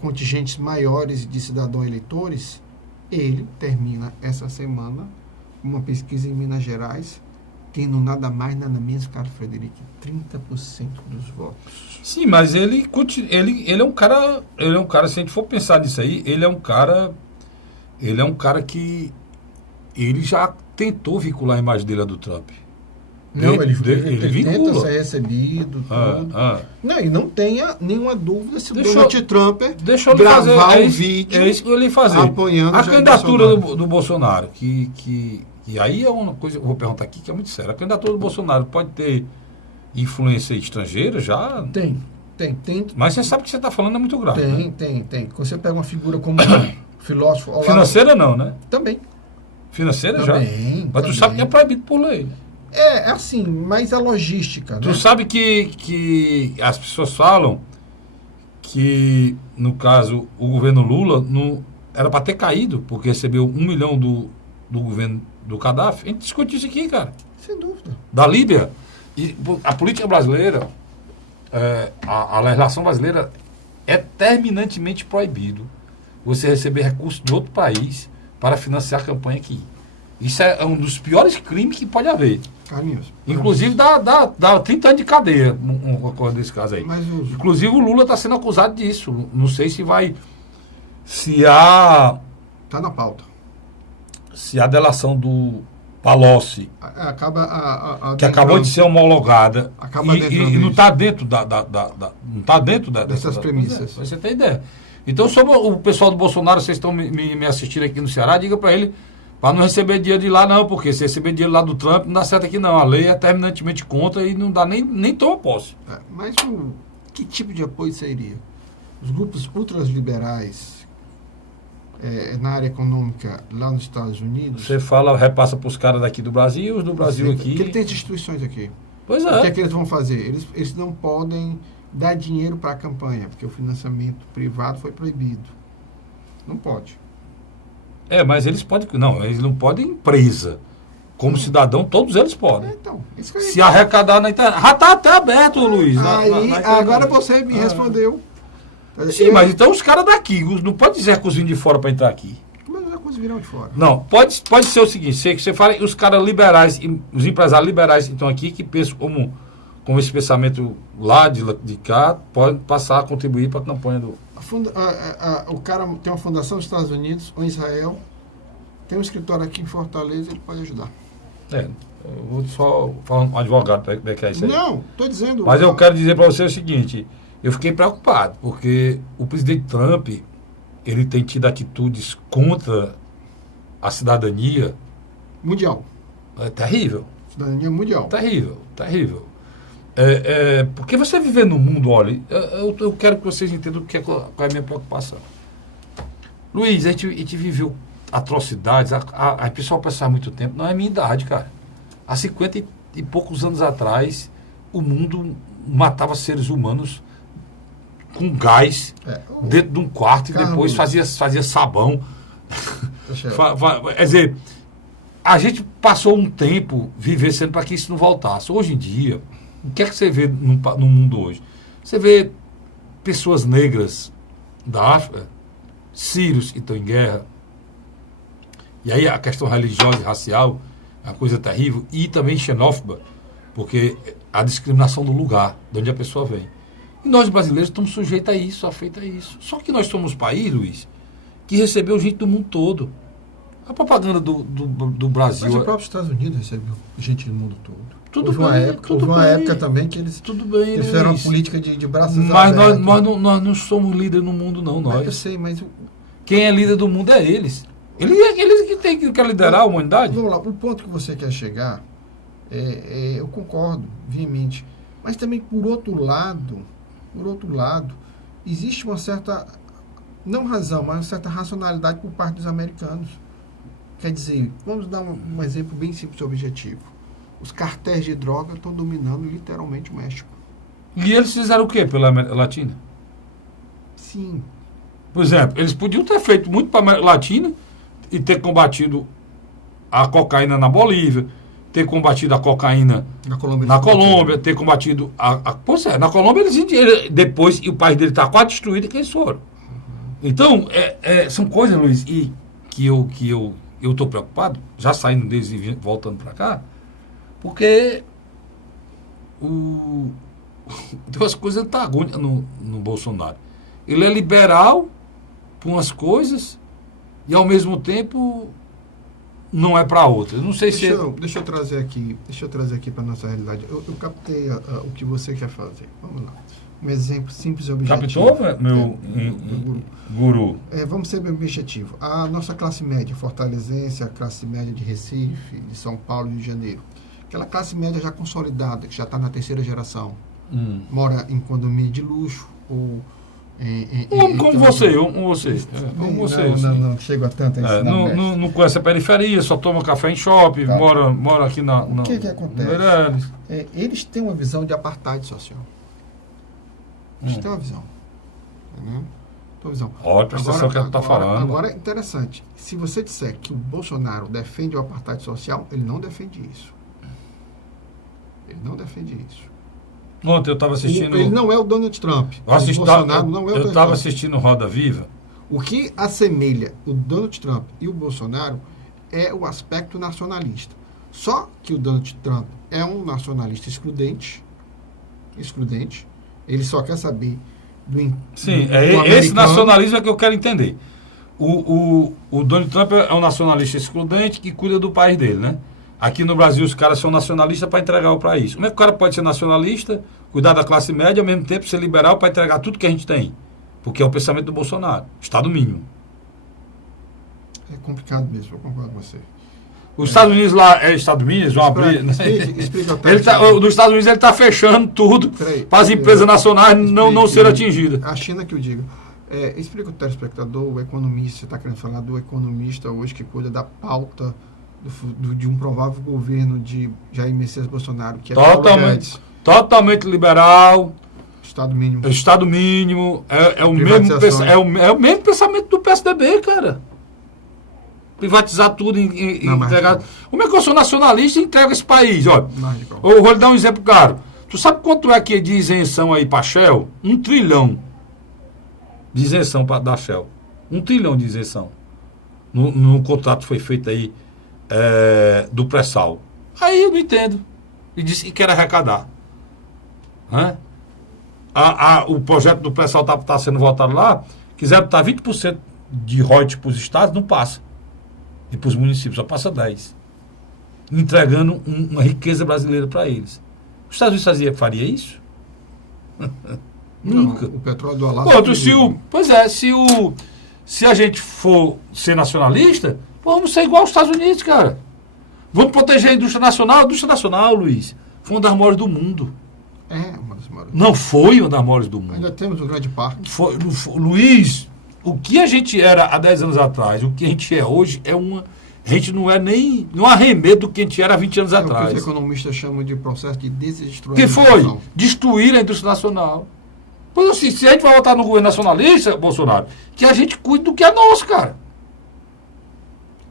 contingentes maiores de cidadãos eleitores, ele termina essa semana uma pesquisa em Minas Gerais, tendo nada mais, nada menos, Carlos Frederico, 30% dos votos. Sim, mas ele é um cara, se a gente for pensar nisso aí, ele é um cara que ele já tentou vincular a imagem dele à do Trump. Não, ele vincula. tenta ser recebido. Não, e não tenha nenhuma dúvida se o Donald Trump gravar o vídeo. É isso que eu ia fazer. Apoiando a candidatura do Bolsonaro, que aí é uma coisa que eu vou perguntar aqui que é muito séria. A candidatura do Bolsonaro pode ter influência estrangeira já? Tem. Mas você sabe que você está falando é muito grave. Tem. Quando você pega uma figura como filósofo... Financeira não, né? Também. Financeira também, já? Mas tu sabe que é proibido por lei. É assim, mas a logística, Tu né? sabe que as pessoas falam que, no caso, o governo Lula não era para ter caído, porque recebeu 1 milhão do governo do Gaddafi. A gente discute isso aqui, cara. Sem dúvida. Da Líbia. E a política brasileira, a legislação brasileira é terminantemente proibido você receber recursos de outro país para financiar a campanha aqui. Isso é um dos piores crimes que pode haver. Carlinhos. Inclusive dá 30 anos de cadeia, uma coisa desse caso aí. Mas Inclusive o Lula está sendo acusado disso. Não sei se vai... Se há... Está na pauta. Se a delação do Palocci, que acabou de ser homologada, e não está dentro não está dentro dessas premissas. Você tem ideia. Então, sobre o pessoal do Bolsonaro, vocês estão me assistindo aqui no Ceará, diga para ele, para não receber dinheiro de lá não, porque se receber dinheiro lá do Trump, não dá certo aqui não. A lei é terminantemente contra e não dá nem toma posse. Mas que tipo de apoio seria? Os grupos ultraliberais na área econômica lá nos Estados Unidos... Você repassa para os caras daqui do Brasil, os do Brasil aqui... Porque ele tem instituições aqui. Pois é. O que é que eles vão fazer? Eles não podem dar dinheiro para a campanha, porque o financiamento privado foi proibido. Não pode. Mas eles podem... Não, eles não podem empresa. Como cidadão, todos eles podem. Então, isso se arrecadar na internet... Já está até aberto, Luiz. Agora você me respondeu. Sim, mas então os caras daqui, não pode dizer que os vinhos de fora para entrar aqui. Mas os recursos virão de fora. Não, pode ser o seguinte, você fala, os caras liberais, os empresários liberais que estão aqui, que pensam como esse pensamento lá de cá, podem passar a contribuir para a campanha do... O cara tem uma fundação nos Estados Unidos ou em Israel, tem um escritório aqui em Fortaleza, ele pode ajudar. Eu vou só falar um advogado para que é isso aí. Não, estou dizendo... Mas eu quero dizer para você o seguinte... Eu fiquei preocupado, porque o presidente Trump, ele tem tido atitudes contra a cidadania... Mundial. É terrível. Cidadania mundial. Terrível. Porque você viver no mundo, olha, eu quero que vocês entendam qual é a minha preocupação. Luiz, a gente viveu atrocidades, a pessoa passar muito tempo, não é a minha idade, cara. Há 50 e poucos anos atrás, o mundo matava seres humanos com gás dentro de um quarto e depois fazia sabão. Quer dizer, a gente passou um tempo vivendo para que isso não voltasse. Hoje em dia, o que é que você vê no mundo hoje? Você vê pessoas negras da África, sírios que estão em guerra, e aí a questão religiosa e racial é uma coisa terrível, e também xenófoba, porque a discriminação do lugar, de onde a pessoa vem. E nós brasileiros estamos sujeitos a isso, afeitos a isso. Só que nós somos um país, Luiz, que recebeu gente do mundo todo. A propaganda do Brasil... Mas o próprio Estados Unidos recebeu gente do mundo todo. Houve uma época também que eles fizeram uma política de braços abertos. Mas nós não somos líderes no mundo, não. Nós. Eu sei, mas... Quem é líder do mundo é eles. Eles que tem que liderar a humanidade. Vamos lá, o ponto que você quer chegar, eu concordo, veemente. Mas também, por outro lado, existe uma certa, não razão, mas uma certa racionalidade por parte dos americanos. Quer dizer, vamos dar um exemplo bem simples e objetivo. Os cartéis de droga estão dominando literalmente o México. E eles fizeram o quê pela América Latina? Sim. Por exemplo, eles podiam ter feito muito para a América Latina e ter combatido a cocaína na Bolívia, ter combatido a cocaína na Colômbia, ter combatido Pois é, na Colômbia eles depois, e o país dele está quase destruído, que eles foram. Então, são coisas, Luiz, e que eu estou preocupado, já saindo deles e voltando para cá, porque tem umas coisas antagônicas no Bolsonaro. Ele é liberal para umas coisas e, ao mesmo tempo, não é para outras. Não sei Deixa eu trazer aqui para a nossa realidade. Eu captei o que você quer fazer. Vamos lá. Um exemplo simples e objetivo. Captou, meu guru? Vamos ser bem objetivo. A nossa classe média fortalezense, a classe média de Recife, de São Paulo e Rio de Janeiro. Aquela classe média já consolidada, que já está na terceira geração. Mora em condomínio de luxo ou... Como você. Não chego a tanta não conhece a periferia, só toma café em shopping, tá. mora aqui na... O que acontece? Eles têm uma visão de apartheid social. Eles têm uma visão. Entendeu? Olha a prestação que ele está falando. Agora é interessante. Se você disser que o Bolsonaro defende o apartheid social, ele não defende isso. Ontem eu estava assistindo... Ele não é o Donald Trump. Eu estava assistindo Roda Viva. O que assemelha o Donald Trump e o Bolsonaro é o aspecto nacionalista. Só que o Donald Trump é um nacionalista excludente. Ele só quer saber Sim, do esse americano. nacionalismo é que eu quero entender. O Donald Trump é um nacionalista excludente que cuida do país dele, né? Aqui no Brasil os caras são nacionalistas para entregar o país. Como é que o cara pode ser nacionalista, cuidar da classe média, ao mesmo tempo ser liberal para entregar tudo que a gente tem? Porque é o pensamento do Bolsonaro. Estado mínimo. É complicado mesmo, eu concordo com você. Os Estados Unidos lá é Estados Unidos, vão abrir. Explica Nos Estados Unidos ele está fechando tudo para as empresas nacionais não serem atingidas. A China que eu digo. Explica o telespectador, o economista, você está querendo falar do economista hoje que cuida da pauta de um provável governo de Jair Messias Bolsonaro, que é totalmente liberal. Estado mínimo. Estado mínimo. É o mesmo pensamento do PSDB, cara. Privatizar tudo, entregar. Como é que eu sou nacionalista e entrego esse país? Olha, eu vou lhe dar um exemplo claro. Tu sabe quanto é que é de isenção aí para a Shell? 1 trilhão de isenção da Shell. 1 trilhão de isenção. No contrato foi feito aí do pré-sal. Aí eu não entendo. E disse que quer arrecadar. O projeto do pré-sal está sendo votado lá. Quiseram botar 20% de royalties para os estados, não passa. E para os municípios, só passa 10%. Entregando uma riqueza brasileira para eles. Os Estados Unidos faria isso? Nunca. Não, o petróleo do Alasca... Se a gente for ser nacionalista, vamos ser igual aos Estados Unidos, cara. Vamos proteger a indústria nacional. A indústria nacional, Luiz, foi uma das maiores do mundo. Uma das maiores. Não foi uma das maiores do mundo. Ainda temos um grande parque. Luiz, o que a gente era há 10 anos atrás, o que a gente é hoje, a gente não é nem um arremedo do que a gente era há 20 anos atrás. O que os economistas chamam de processo de desdestruição. Que foi? Destruir a indústria nacional. Pois assim, se a gente vai votar no governo nacionalista, Bolsonaro, que a gente cuide do que é nosso, cara.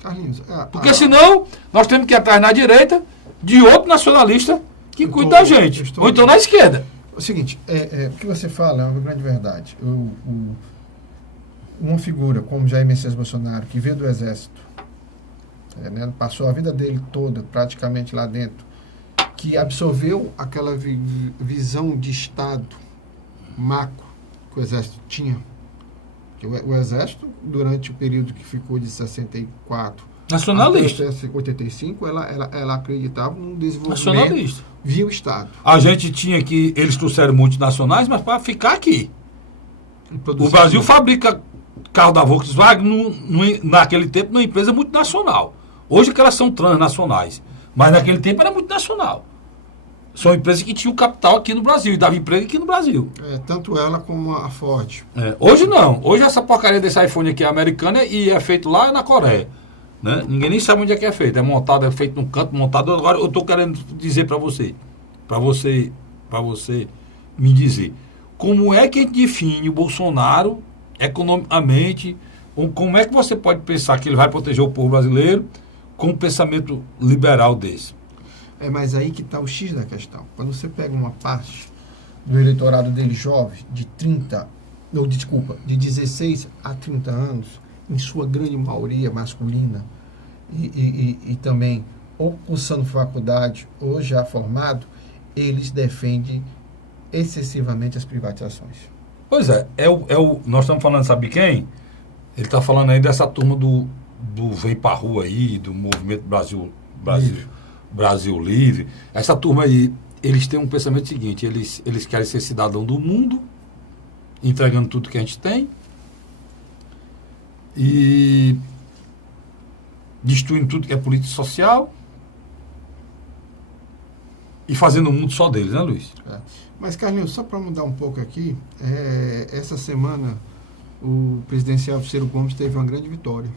Carlinhos, porque senão, nós temos que ir atrás na direita de outro nacionalista que cuide da gente. Ou então na esquerda. O seguinte, o que você fala é uma grande verdade. Uma figura como Jair Messias Bolsonaro, que veio do Exército, passou a vida dele toda praticamente lá dentro, que absorveu aquela visão de Estado macro que o Exército tinha. Que o Exército, durante o período que ficou de 64 nacionalista. até 85, ela acreditava num desenvolvimento nacionalista via o Estado. A gente tinha que... Eles trouxeram multinacionais, mas para ficar aqui. O Brasil fabrica carro da Volkswagen naquele tempo numa empresa multinacional. Hoje que elas são transnacionais. Mas naquele tempo era multinacional. São empresas que tinham capital aqui no Brasil e davam emprego aqui no Brasil. Tanto ela como a Ford. Hoje não. Hoje essa porcaria desse iPhone aqui é americana e é feito lá na Coreia. Né? Ninguém nem sabe onde é que é feito. É montado, é feito num canto, montado. Agora eu estou querendo dizer para você me dizer, como é que a gente define o Bolsonaro economicamente, ou como é que você pode pensar que ele vai proteger o povo brasileiro com um pensamento liberal desse? Mas aí que está o X da questão. Quando você pega uma parte do eleitorado dele jovem, de 16 a 30 anos, em sua grande maioria masculina, e também ou cursando faculdade ou já formado, eles defendem excessivamente as privatizações. Pois nós estamos falando, sabe quem? Ele está falando aí dessa turma do Vem Pra Rua aí, do movimento Brasil Livre. Essa turma aí, eles têm um pensamento seguinte, eles querem ser cidadão do mundo, entregando tudo que a gente tem, e destruindo tudo que é política social e fazendo o mundo só deles, né, Luiz? Mas, Carlinhos, só para mudar um pouco aqui, essa semana o presidencial Ciro Gomes teve uma grande vitória.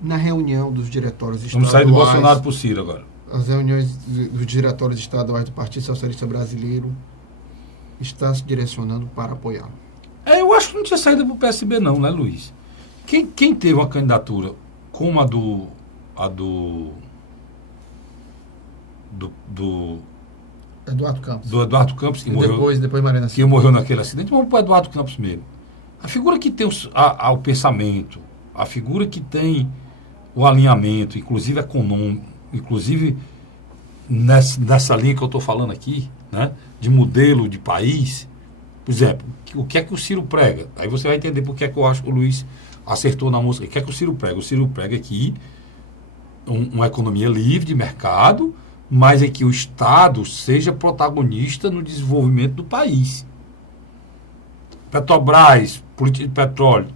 Na reunião dos diretórios estaduais... Vamos sair do Bolsonaro para o Ciro agora. As reuniões dos diretórios estaduais do Partido Socialista Brasileiro está se direcionando para apoiá-lo. Eu acho que não tinha saído para o PSB não, né, Luiz? Quem teve uma candidatura como a do Eduardo Campos. Do Eduardo Campos, que morreu. Depois Marina Silva. Que morreu naquele acidente, vamos para o Eduardo Campos mesmo. A figura que tem o pensamento, a figura que tem o alinhamento, inclusive econômico, inclusive nessa linha que eu estou falando aqui, né, de modelo de país, por exemplo, o que é que o Ciro prega? Aí você vai entender por que é que eu acho que o Luiz acertou na música. O que é que o Ciro prega? O Ciro prega aqui uma economia livre de mercado, mas em que o Estado seja protagonista no desenvolvimento do país. Petrobras, política de petróleo,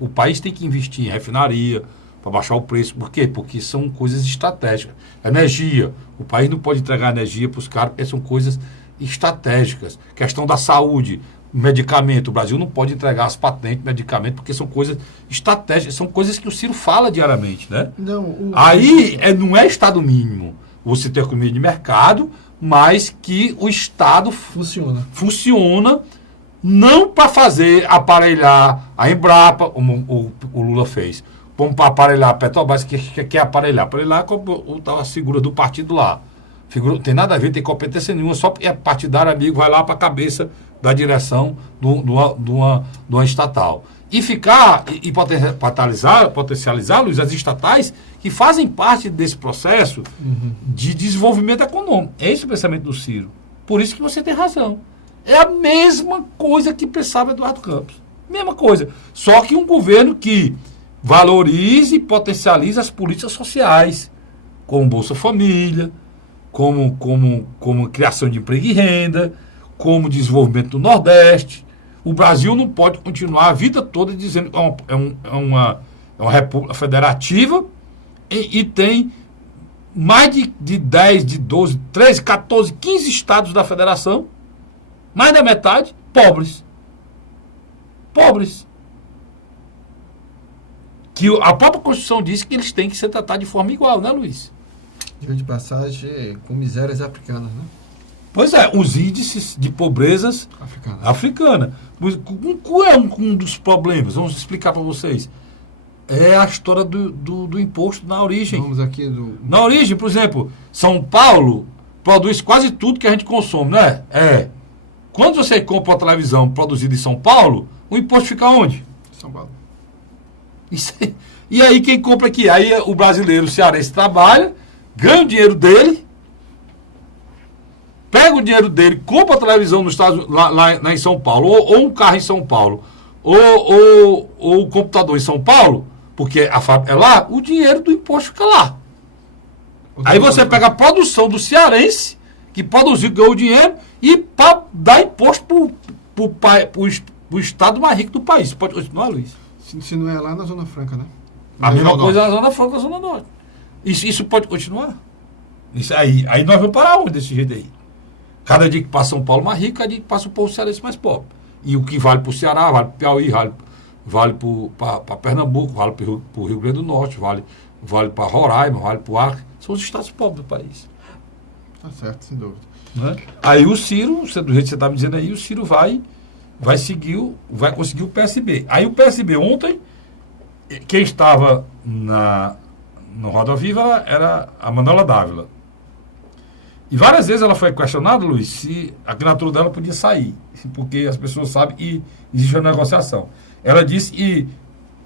o país tem que investir em refinaria para baixar o preço. Por quê? Porque são coisas estratégicas. Energia, o país não pode entregar energia para os caras porque são coisas estratégicas. Questão da saúde, medicamento, o Brasil não pode entregar as patentes, medicamento, porque são coisas estratégicas, são coisas que o Ciro fala diariamente, né? Aí não é Estado mínimo, você tem economia de mercado, mas que o Estado funciona não para fazer aparelhar a Embrapa, como o Lula fez, como para aparelhar a Petrobras, que quer aparelhar como a figura do partido lá. Não tem nada a ver, tem competência nenhuma, só é partidário amigo, vai lá para a cabeça da direção de uma estatal. E potencializar, Luiz, as estatais que fazem parte desse processo de desenvolvimento econômico. É esse o pensamento do Ciro. Por isso que você tem razão. É a mesma coisa que pensava Eduardo Campos. Mesma coisa. Só que um governo que valorize e potencialize as políticas sociais, como Bolsa Família, como criação de emprego e renda, como desenvolvimento do Nordeste. O Brasil não pode continuar a vida toda dizendo que é uma república federativa e tem mais de 10, de 12, 13, 14, 15 estados da federação, mais da metade, pobres. Pobres. Que a própria Constituição diz que eles têm que ser tratados de forma igual, né, Luiz? De passagem, com misérias africanas, né? Pois é, os índices de pobrezas africana. Qual é um dos problemas? Vamos explicar para vocês. É a história do imposto na origem. Vamos aqui Na origem, por exemplo, São Paulo produz quase tudo que a gente consome, né? Quando você compra uma televisão produzida em São Paulo, o imposto fica onde? São Paulo. E aí quem compra aqui? Aí o brasileiro, o cearense trabalha, ganha o dinheiro dele, pega o dinheiro dele, compra a televisão nos Estados, lá em São Paulo, ou um carro em São Paulo, ou o computador em São Paulo, porque a fábrica é lá, o dinheiro do imposto fica lá. Aí você pega a produção do cearense, que produziu, ganhou o dinheiro, e dá imposto para o estado mais rico do país. Pode continuar, Luiz? Se não é lá na Zona Franca, né? A mesma coisa na Zona Franca, na Zona Norte. Isso pode continuar? Isso aí nós vamos parar onde desse jeito aí? Cada dia que passa São Paulo mais rico, cada dia que passa o povo cearense mais pobre. E o que vale para o Ceará, vale para o Piauí, vale para Pernambuco, vale para o Rio Grande do Norte, vale para Roraima, vale para o Acre. São os estados pobres do país. Tá certo, sem dúvida. Né? Aí o Ciro, do jeito que você está me dizendo aí, o Ciro vai conseguir o PSB. Aí o PSB ontem, quem estava no Roda Viva era a Manuela Dávila. E várias vezes ela foi questionada, Luiz, se a candidatura dela podia sair, porque as pessoas sabem que existe uma negociação. Ela disse que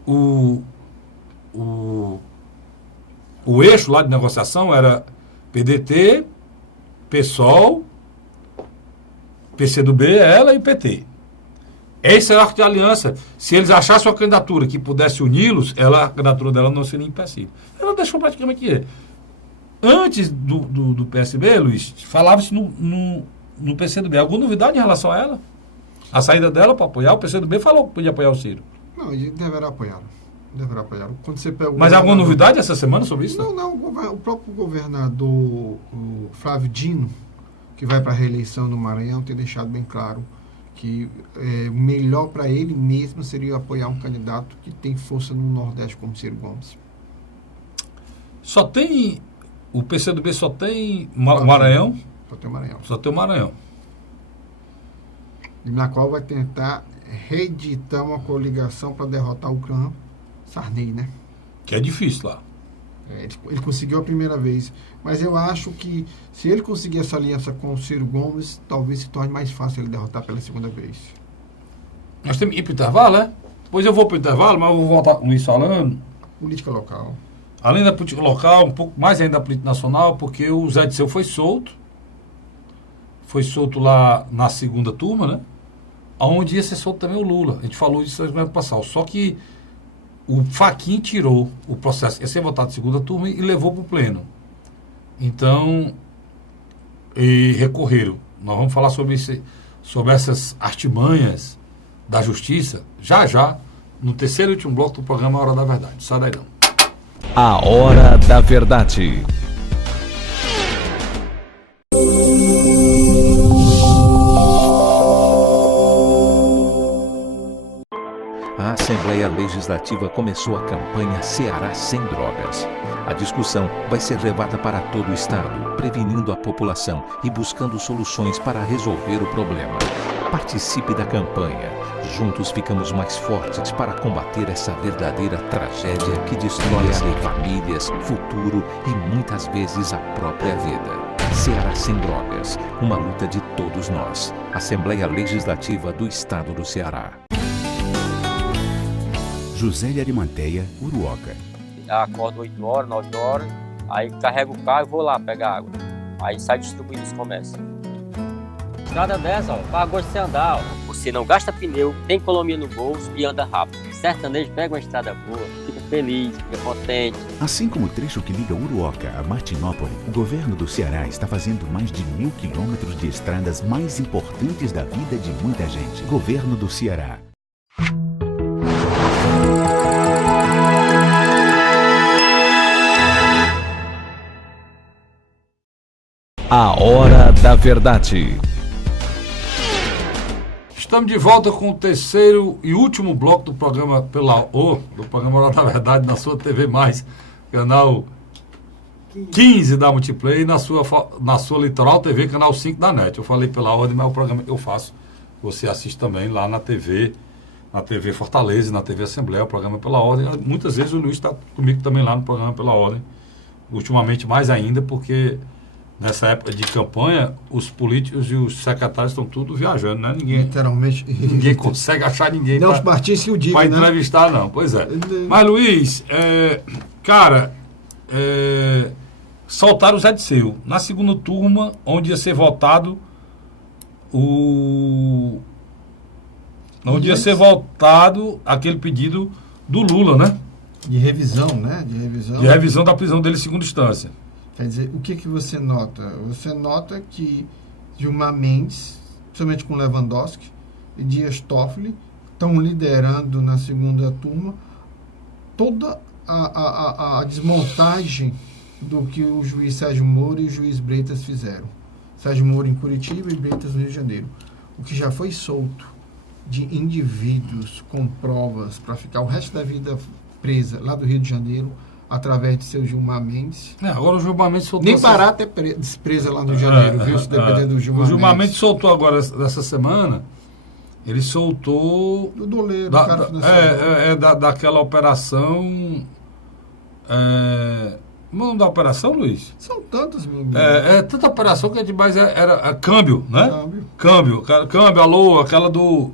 o eixo lá de negociação era PDT, PSOL, PCdoB, ela e PT. Esse é o arco de aliança. Se eles achassem uma candidatura que pudesse uni-los, a candidatura dela não seria impossível. Ela deixou praticamente antes do PSB, Luiz, falava-se no PCdoB. Alguma novidade em relação a ela? A saída dela para apoiar? O PCdoB falou que podia apoiar o Ciro. Não, ele deverá apoiá-lo. Quando você pega Mas alguma novidade essa semana sobre isso? Não. O próprio governador, o Flávio Dino, que vai para a reeleição no Maranhão, tem deixado bem claro que o melhor para ele mesmo seria apoiar um candidato que tem força no Nordeste, como Ciro Gomes. O PCdoB só tem o Maranhão? Só tem o Maranhão. Só tem o Maranhão. Na qual vai tentar reeditar uma coligação para derrotar o clã Sarney, né? Que é difícil lá. Ele conseguiu a primeira vez. Mas eu acho que se ele conseguir essa aliança com o Ciro Gomes, talvez se torne mais fácil ele derrotar pela segunda vez. Nós temos que ir para o intervalo, né? Pois eu vou para o intervalo, mas eu vou voltar com isso falando. Política local. Além da política local, um pouco mais ainda da política nacional, porque o Zé Disseu foi solto. Foi solto lá na segunda turma, né? Onde ia ser solto também o Lula. A gente falou isso no ano passado. Só que o Fachin tirou o processo, ia ser votado em segunda turma e levou para o pleno. Então, recorreram. Nós vamos falar sobre essas artimanhas da justiça, já, no terceiro e último bloco do programa Hora da Verdade. Sai daí não. A Hora da Verdade. A Assembleia Legislativa começou a campanha Ceará Sem Drogas. A discussão vai ser levada para todo o estado, prevenindo a população e buscando soluções para resolver o problema. Participe da campanha. Juntos ficamos mais fortes para combater essa verdadeira tragédia que destrói famílias, futuro e muitas vezes a própria vida. Ceará Sem Drogas, uma luta de todos nós. Assembleia Legislativa do Estado do Ceará. José de Arimanteia, Uruoca. Acordo 8 horas, 9 horas, aí carrego o carro e vou lá pegar água. Aí sai distribuindo os comércios. Estrada dessa, ó, para gosto de você andar, ó. Você não gasta pneu, tem economia no bolso e anda rápido. Sertanejo pega uma estrada boa, fica feliz, fica contente. Assim como o trecho que liga Uruoca a Martinópole, o governo do Ceará está fazendo mais de 1.000 quilômetros de estradas mais importantes da vida de muita gente. Governo do Ceará. A Hora da Verdade. Estamos de volta com o terceiro e último bloco do programa do programa Hora da Verdade na sua TV+, canal 15 da Multiplay, na sua Litoral TV, canal 5 da NET. Eu falei pela ordem, mas o programa que eu faço, você assiste também lá na TV Fortaleza, na TV Assembleia, o programa Pela Ordem. Muitas vezes o Luiz está comigo também lá no programa Pela Ordem, ultimamente mais ainda, porque nessa época de campanha, os políticos e os secretários estão tudo viajando, né? Literalmente. Ninguém consegue achar ninguém Não, os Martins que o digam, para né? entrevistar, não. Pois é. Mas, Luiz, soltaram o Zé Disseu na segunda turma, onde ia ser votado onde ia ser votado aquele pedido do Lula, né? De revisão, né? De revisão da prisão dele em segunda instância. Quer dizer, o que você nota? Você nota que Gilmar Mendes, principalmente com Lewandowski e Dias Toffoli, estão liderando na segunda turma toda a desmontagem do que o juiz Sérgio Moro e o juiz Bretas fizeram. Sérgio Moro em Curitiba e Bretas no Rio de Janeiro. O que já foi solto de indivíduos com provas para ficar o resto da vida presa lá do Rio de Janeiro, através de seu Gilmar Mendes. Agora o Gilmar Mendes soltou... Nem parar até presa lá no Rio de Janeiro, viu? Se dependendo do Gilmar Mendes. O Gilmar Mendes soltou agora, nessa semana, ele soltou... Do doleiro, do cara financiador. Daquela operação... Como é o nome da operação, Luiz? São tantas, meu amigo. Tanta operação que demais era câmbio, né? Câmbio, alô, aquela do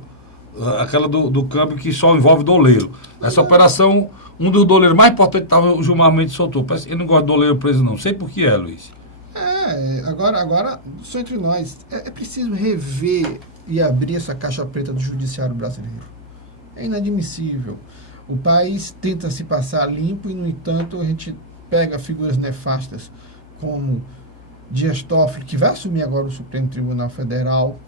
câmbio que só envolve doleiro. Essa operação... Um dos doleiros mais importantes estava o Gilmar Mendes soltou. Parece que ele não gosta de doleiro preso, não. Sei por que Luiz. Agora, só entre nós, é preciso rever e abrir essa caixa preta do judiciário brasileiro. É inadmissível. O país tenta se passar limpo e, no entanto, a gente pega figuras nefastas como Dias Toffoli, que vai assumir agora o Supremo Tribunal Federal,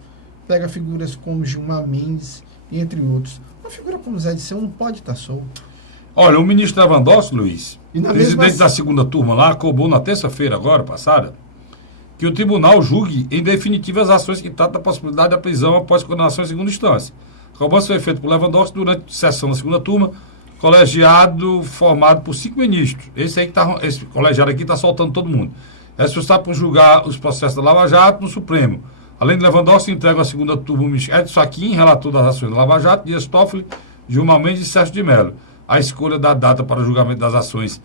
pega figuras como Gilmar Mendes, entre outros. Uma figura como Zé Disseu não pode estar solto. Olha, o ministro Lewandowski, Luiz, presidente da da segunda turma lá, acobou na terça-feira agora, passada, que o tribunal julgue em definitiva as ações que tratam da possibilidade da prisão após condenação em segunda instância. A cobrança foi feita por Lewandowski durante a sessão da segunda turma, colegiado formado por 5 ministros. Esse colegiado aqui está soltando todo mundo. É responsável por julgar os processos da Lava Jato no Supremo. Além de Lewandowski, entrega a segunda turma o ministro Edson Fachin, relator das ações da Lava Jato, Dias Toffoli, Gilmar Mendes e Sérgio de Mello. A escolha da data para o julgamento das ações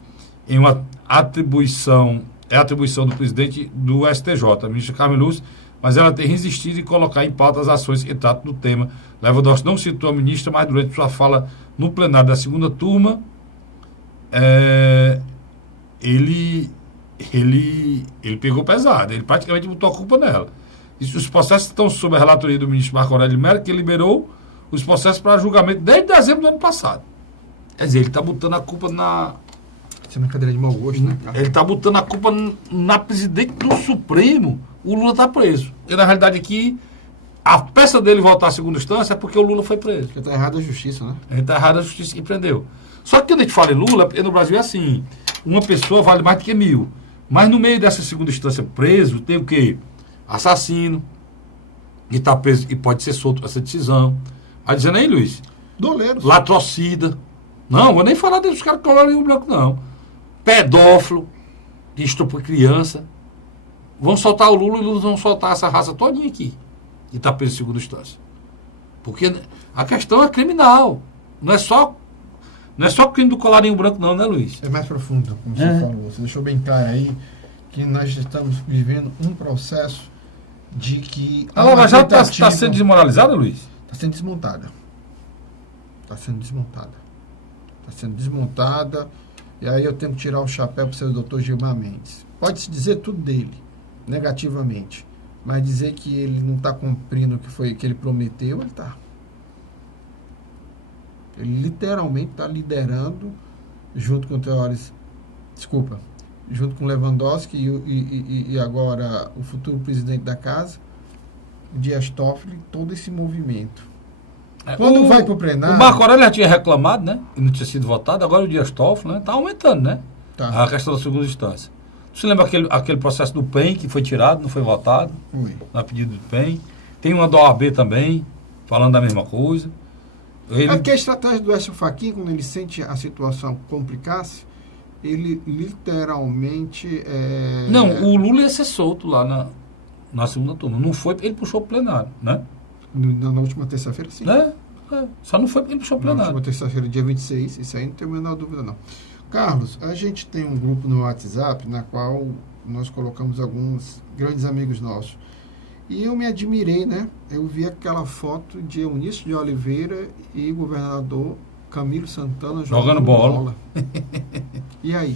em uma atribuição do presidente do STJ, a ministra Carmen Lúcia, mas ela tem resistido em colocar em pauta as ações que tratam do tema. Lewandowski não citou a ministra, mas durante sua fala no plenário da segunda turma, ele pegou pesado, ele praticamente botou a culpa nela. Os processos estão sob a relatoria do ministro Marco Aurélio Mello, que liberou os processos para julgamento desde dezembro do ano passado. Quer dizer, ele está botando a culpa na... Isso é brincadeira de mau gosto, né, cara? Ele está botando a culpa na presidente do Supremo. O Lula está preso. E na realidade aqui, a peça dele voltar à segunda instância é porque o Lula foi preso. Porque está errada a justiça, né? Ele está errado a justiça que prendeu. Só que quando a gente fala em Lula, porque no Brasil é assim, uma pessoa vale mais do que 1000. Mas no meio dessa segunda instância preso, tem o quê? Assassino, que está preso e pode ser solto essa decisão. Vai dizendo aí, Luiz? Doleiros. Latrocida. Não, vou nem falar dos caras que colaram em branco, não. Pedófilo, que estuprou criança. Vão soltar o Lula e o Lula vão soltar essa raça todinha aqui. E está preso em segunda instância. Porque a questão é criminal. Não é só crime do colarinho branco, não, né, Luiz? É mais profundo, como você falou. Você deixou bem claro aí que nós estamos vivendo um processo de que... A Lava Jato está sendo desmoralizada, Luiz? Está sendo desmontada. Está sendo desmontada. Está sendo desmontada. E aí eu tenho que tirar o chapéu para o seu doutor Gilmar Mendes. Pode-se dizer tudo dele, negativamente. Mas dizer que ele não está cumprindo o que ele prometeu, ele está. Ele literalmente está liderando, junto com junto com Lewandowski e agora o futuro presidente da casa, o Dias Toffoli, todo esse movimento. Quando vai para o plenário... O Marco Aurélio já tinha reclamado, né? E não tinha sido votado, agora o Dias Toffoli está aumentando, né? Tá. A questão da segunda instância. Você lembra aquele processo do PEN que foi tirado, não foi votado? Ui. Na pedido do PEN. Tem uma da OAB também, falando da mesma coisa. É que a estratégia do Écio Fachin, quando ele sente a situação complicar-se, ele literalmente... Não, o Lula ia ser solto lá na segunda turma. Não foi porque ele puxou o plenário, né? Na última terça-feira, sim. Só não foi porque ele puxou o plenário. Na última terça-feira, dia 26, isso aí não tem a menor dúvida, não. Carlos, a gente tem um grupo no WhatsApp, na qual nós colocamos alguns grandes amigos nossos. E eu me admirei, né? Eu vi aquela foto de Eunício de Oliveira e governador Camilo Santana jogando bola. E aí?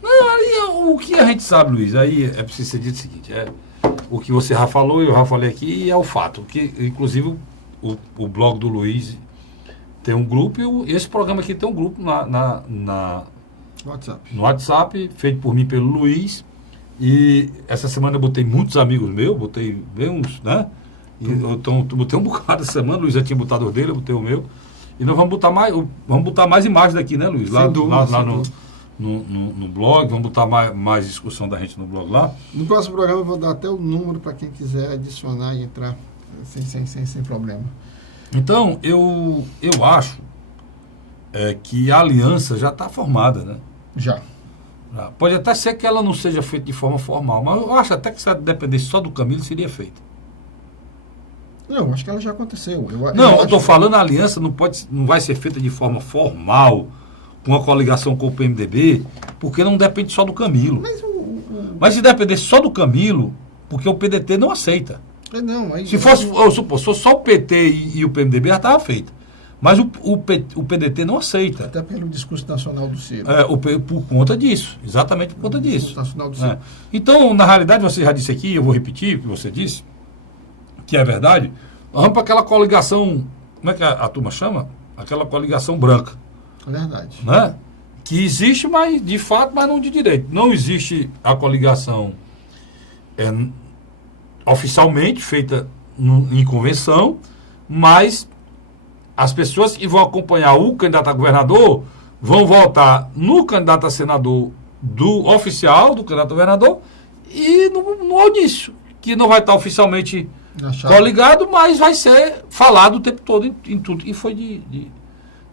Não, aí o que a gente sabe, Luiz, aí é preciso ser dito o seguinte, o que você já falou e eu já falei aqui é o fato, que inclusive o blog do Luiz tem um grupo e esse programa aqui tem um grupo no WhatsApp, feito por mim pelo Luiz. E essa semana eu botei muitos amigos meus, botei bem uns, né? E botei um bocado essa semana, o Luiz já tinha botado o dele, eu botei o meu. E nós vamos botar mais imagens daqui, né, Luiz? Lá no blog, vamos botar mais discussão da gente no blog lá. No próximo programa eu vou dar até o número para quem quiser adicionar e entrar sem problema. Então, eu acho que a aliança já está formada, né? Já. Pode até ser que ela não seja feita de forma formal, mas eu acho até que se ela dependesse só do Camilo, seria feita. Não, acho que ela já aconteceu. Eu estou falando, a aliança não vai ser feita de forma formal, com a coligação com o PMDB, porque não depende só do Camilo. Mas se dependesse só do Camilo, porque o PDT não aceita. Se fosse, eu supor, se fosse só o PT e o PMDB, já estava feita. Mas o PDT não aceita. Até pelo discurso nacional do Ciro. Por conta disso, exatamente por conta disso. Discurso nacional do Ciro. Então, na realidade, você já disse aqui, eu vou repetir o que você disse, que é verdade. Vamos para aquela coligação, como é que a turma chama? Aquela coligação branca. É verdade. Né? Que existe, mas de fato, mas não de direito. Não existe a coligação oficialmente feita em convenção, mas as pessoas que vão acompanhar o candidato a governador vão votar no candidato a senador do oficial, do candidato a governador, e no audiêncio, que não vai estar oficialmente coligado, mas vai ser falado o tempo todo em tudo. E foi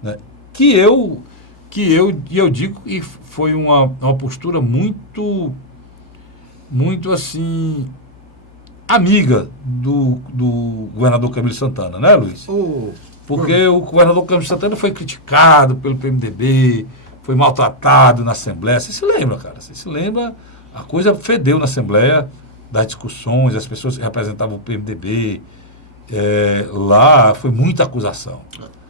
né? que eu digo que foi uma postura muito assim, amiga do governador Camilo Santana, né, Luiz? Porque o governador Camilo Santana foi criticado pelo PMDB, foi maltratado na Assembleia. Você se lembra, cara? Você se lembra? A coisa fedeu na Assembleia. das discussões, as pessoas que representavam o PMDB, lá foi muita acusação.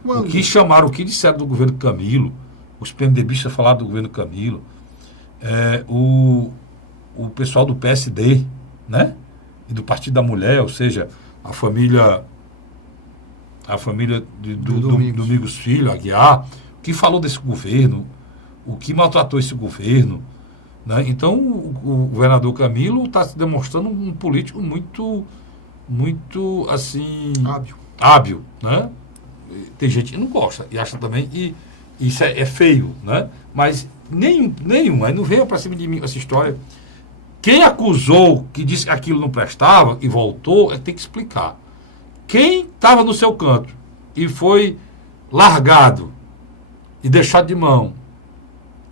O que disseram do governo Camilo, os PMDBistas falaram do governo Camilo, o pessoal do PSD, né? E do Partido da Mulher, ou seja, a família do Domingos Filho, Aguiar, que falou desse governo, o que maltratou esse governo, né? Então o governador Camilo está se demonstrando um político muito assim hábil, né? Tem gente que não gosta e acha também que isso é feio, né? Mas nenhum, aí não veio para cima de mim essa história. Quem acusou, que disse que aquilo não prestava e voltou, tem que explicar. Quem estava no seu canto e foi largado e deixado de mão,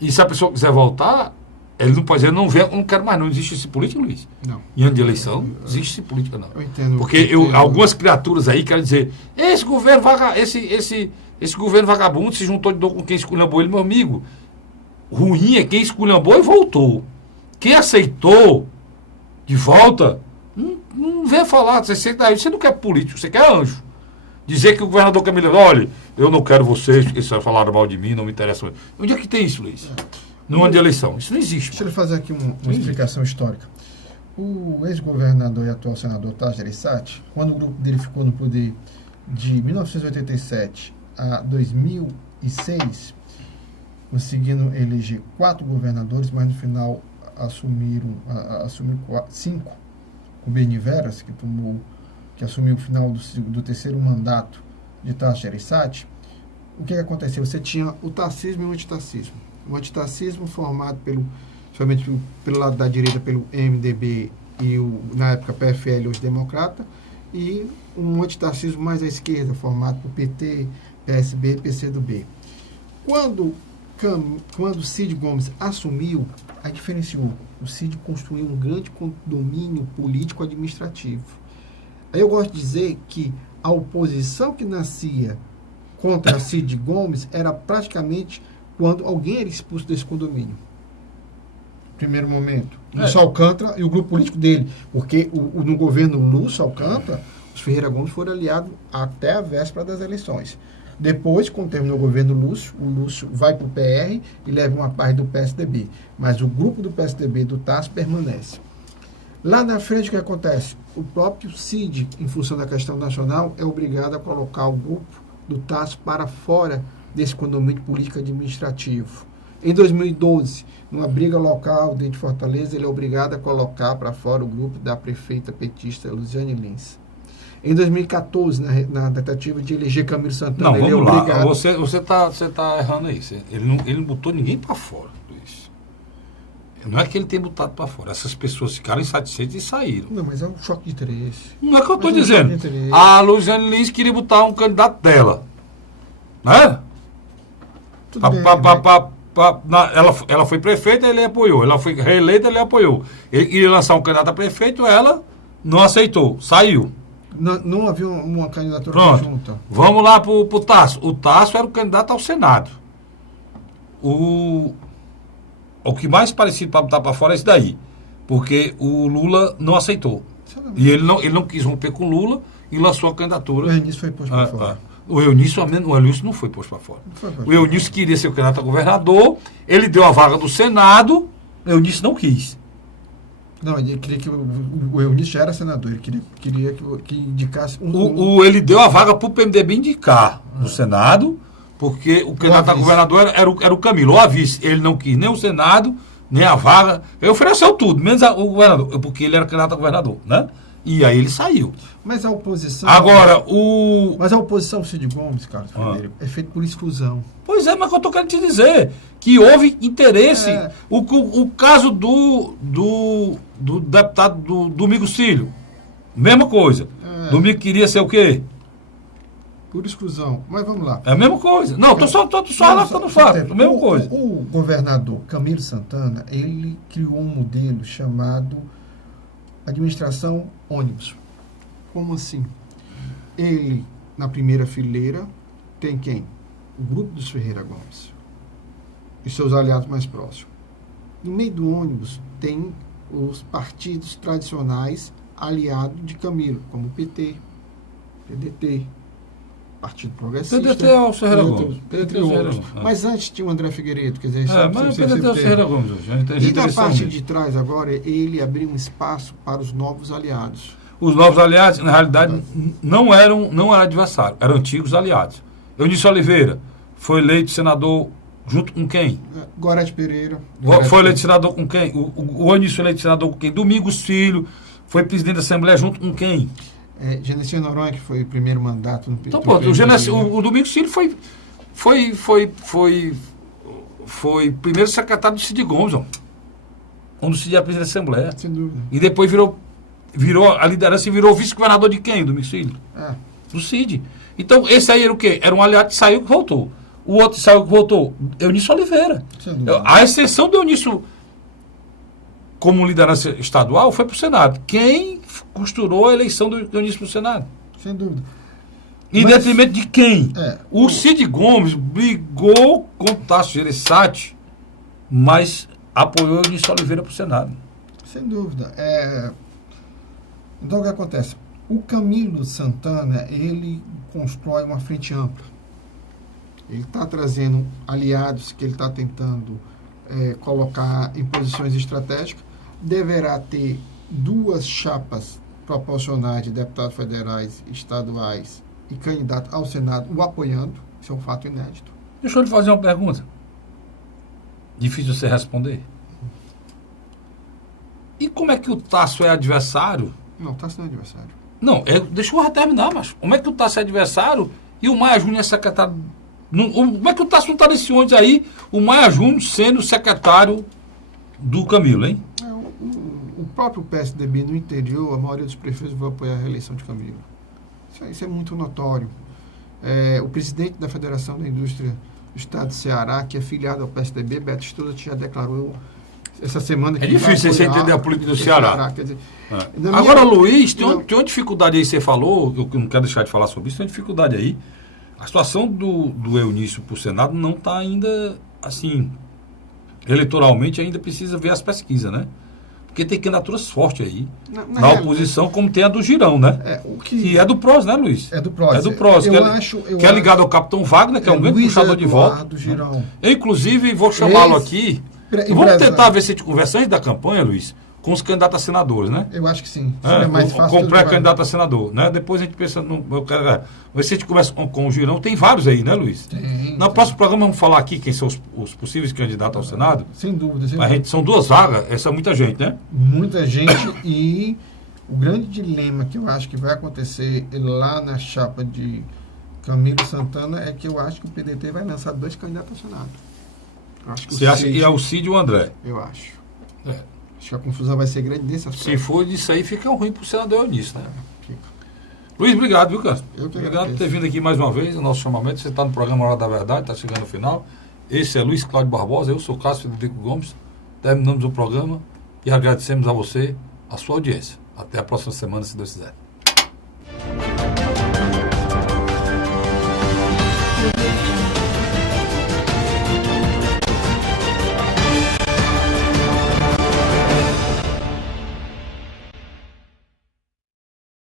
e se a pessoa quiser voltar, ele não pode dizer, não quero mais, não existe esse político, Luiz. Não. Em ano de eleição, não existe esse político, não. Eu entendo. Porque algumas criaturas aí querem dizer, esse governo vagabundo se juntou de novo com quem esculhambou ele, meu amigo. Ruim é quem esculhambou e voltou. Quem aceitou de volta, não vem falar. Você não quer político, você quer anjo. Dizer que o governador Camilo, olha, eu não quero vocês, porque vocês falaram mal de mim, não me interessa. Onde é que tem isso, Luiz? No ano de eleição. Isso não existe. Deixa eu fazer aqui uma explicação histórica. O ex-governador e atual senador Tasso Gereissati, quando o grupo dele ficou no poder de 1987 a 2006, conseguindo eleger 4 governadores, mas no final assumiu 5, o Beni Veras, que assumiu o final do terceiro mandato de Tasso Gereissati. O que aconteceu? Você tinha o tassismo e o antitassismo. O antitassismo formado somente pelo lado da direita, pelo MDB e na época PFL, os democratas, e um antitassismo mais à esquerda, formado por PT, PSB e PCdoB. Quando Cid Gomes assumiu, aí diferenciou. O Cid construiu um grande domínio político-administrativo. Aí eu gosto de dizer que a oposição que nascia contra Cid Gomes era praticamente quando alguém era expulso desse condomínio. Primeiro momento. Lúcio Alcântara e o grupo político dele. Porque no governo Lúcio Alcântara, os Ferreira Gomes foram aliados até a véspera das eleições. Depois, quando terminou o governo Lúcio, o Lúcio vai para o PR e leva uma parte do PSDB. Mas o grupo do PSDB do Tasso permanece. Lá na frente, o que acontece? O próprio Cid, em função da questão nacional, é obrigado a colocar o grupo do Tasso para fora desse condomínio político administrativo. Em 2012, numa briga local dentro de Fortaleza, ele é obrigado a colocar para fora o grupo da prefeita petista Luziane Lins. Em 2014, na tentativa de eleger Camilo Santana, não, ele é obrigado... Você tá errando aí. Ele não botou ninguém para fora, Luiz. Não é que ele tenha botado para fora. Essas pessoas ficaram insatisfeitas e saíram. Não, mas é um choque de interesse. Não é que eu estou dizendo. A Luziane Lins queria botar um candidato dela. Né? Ela foi prefeita, ele apoiou. Ela foi reeleita, ele apoiou. Ele queria lançar um candidato a prefeito, ela não aceitou, saiu. Não havia uma candidatura conjunta. Vamos lá para o Tasso. O Tasso era o candidato ao Senado. O que mais parecido para botar para fora é esse daí. Porque o Lula não aceitou. E ele não quis romper com o Lula e lançou a candidatura. O Eunício foi posto para fora. O Eunício não foi posto para fora. O Eunício queria ser o candidato a governador, ele deu a vaga do Senado, o Eunício não quis. Não, ele queria que o Eunício já era senador, ele queria que indicasse ele deu a vaga para o PMDB indicar no Senado, porque o candidato a governador era o Camilo, ou a vice. Ele não quis nem o Senado, nem a vaga. Ele ofereceu tudo, menos o governador, porque ele era candidato a governador, né? E aí ele saiu. Mas a oposição... Agora, Mas a oposição Cid Gomes, Carlos Frederico, é feita por exclusão. Pois é, mas que eu estou querendo te dizer, que houve interesse. O caso do deputado do Domingos Filho, mesma coisa. Domingo queria ser o quê? Por exclusão. Mas vamos lá. É a mesma coisa. Não, estou só relatando o fato. A mesma coisa. O governador Camilo Santana, ele criou um modelo chamado administração ônibus. Como assim? Ele, na primeira fileira, tem quem? O grupo dos Ferreira Gomes e seus aliados mais próximos. No meio do ônibus tem os partidos tradicionais aliados de Camilo, como o PT, PDT, Partido Progressista. PDT é o Ferreira Gomes. Entre outros. Mas antes tinha o André Figueiredo, quer dizer... Mas o PDT é o Ferreira Gomes hoje. E na parte de trás agora, ele abriu um espaço para os novos aliados. Os novos aliados, na realidade, não eram adversários, eram antigos aliados. Eunício Oliveira foi eleito senador junto com quem? Gorete Pereira. Foi eleito senador com quem? O Eunício eleito senador com quem? Domingos Filho foi presidente da Assembleia junto com quem? Genesiano Noronha, que foi o primeiro mandato no PT. Então, pronto, o Domingos Filho foi primeiro secretário do Cid Gomes, quando o Cid era presidente da Assembleia. Sem dúvida. E depois virou a liderança e virou vice-governador de quem, o Domingos Filho? Do Cid. Então, esse aí era o quê? Era um aliado que saiu e voltou. O outro que saiu e voltou, Eunício Oliveira. A exceção do Eunício como liderança estadual foi para o Senado. Quem costurou a eleição do Eunício para o Senado? Sem dúvida. Em detrimento de quem? O Cid Gomes brigou com o Tasso Gereissati, mas apoiou o Eunício Oliveira para o Senado. Sem dúvida. Então, o que acontece? O Camilo Santana, ele constrói uma frente ampla. Ele está trazendo aliados que ele está tentando colocar em posições estratégicas. Deverá ter 2 chapas proporcionais de deputados federais, estaduais e candidato ao Senado o apoiando. Isso é um fato inédito. Deixa eu lhe fazer uma pergunta. Difícil você responder. E como é que o Tasso é adversário? Não, o Tasso não é adversário. Não, deixa eu terminar, mas como é que o Tasso é adversário e o Maia Júnior é secretário? Como é que o Tasso não está nesse ônibus aí, o Maia Júnior sendo secretário do Camilo, hein? O próprio PSDB no interior, a maioria dos prefeitos vai apoiar a reeleição de Camilo. Isso é muito notório. O presidente da Federação da Indústria do Estado do Ceará, que é filiado ao PSDB, Beto Estuda, já declarou essa semana que é difícil você entender a política do Ceará. Quer dizer, agora, Luiz, tem uma dificuldade aí, você falou, eu não quero deixar de falar sobre isso, tem uma dificuldade aí. A situação do Eunício para o Senado não está ainda, assim, eleitoralmente ainda precisa ver as pesquisas, né? Porque tem candidaturas fortes aí, na oposição, como tem a do Girão, né? Que é do PROS, né, Luiz? É do PROS. É do PROS, que é ligado ao Capitão Wagner, que é um grande puxador de voto. Do Girão. Eu, inclusive, vou chamá-lo aqui. Vamos tentar ver se a gente conversa antes da campanha, Luiz, com os candidatos a senadores, né? Eu acho que sim. Seria mais fácil. Com pré-candidato a senador, né? Depois a gente pensa ver se a gente conversa com o Girão. Tem vários aí, né, Luiz? Tem. No próximo programa vamos falar aqui quem são os possíveis candidatos ao Senado. Sem dúvida. São 2 vagas, essa é muita gente, né? Muita gente. E o grande dilema que eu acho que vai acontecer lá na chapa de Camilo Santana é que eu acho que o PDT vai lançar 2 candidatos ao Senado. Você acha que é o Cid e o André? Eu acho. Acho que a confusão vai ser grande nesse aspecto. Se for disso aí, fica ruim pro senador Eunício, né? Fica. Luiz, obrigado, viu, cara? Obrigado por ter vindo aqui mais uma vez, o nosso chamamento. Você está no programa Hora da Verdade, está chegando ao final. Esse é Luiz Cláudio Barbosa, eu sou Cássio Frederico Gomes. Terminamos o programa e agradecemos a você, a sua audiência. Até a próxima semana, se Deus quiser.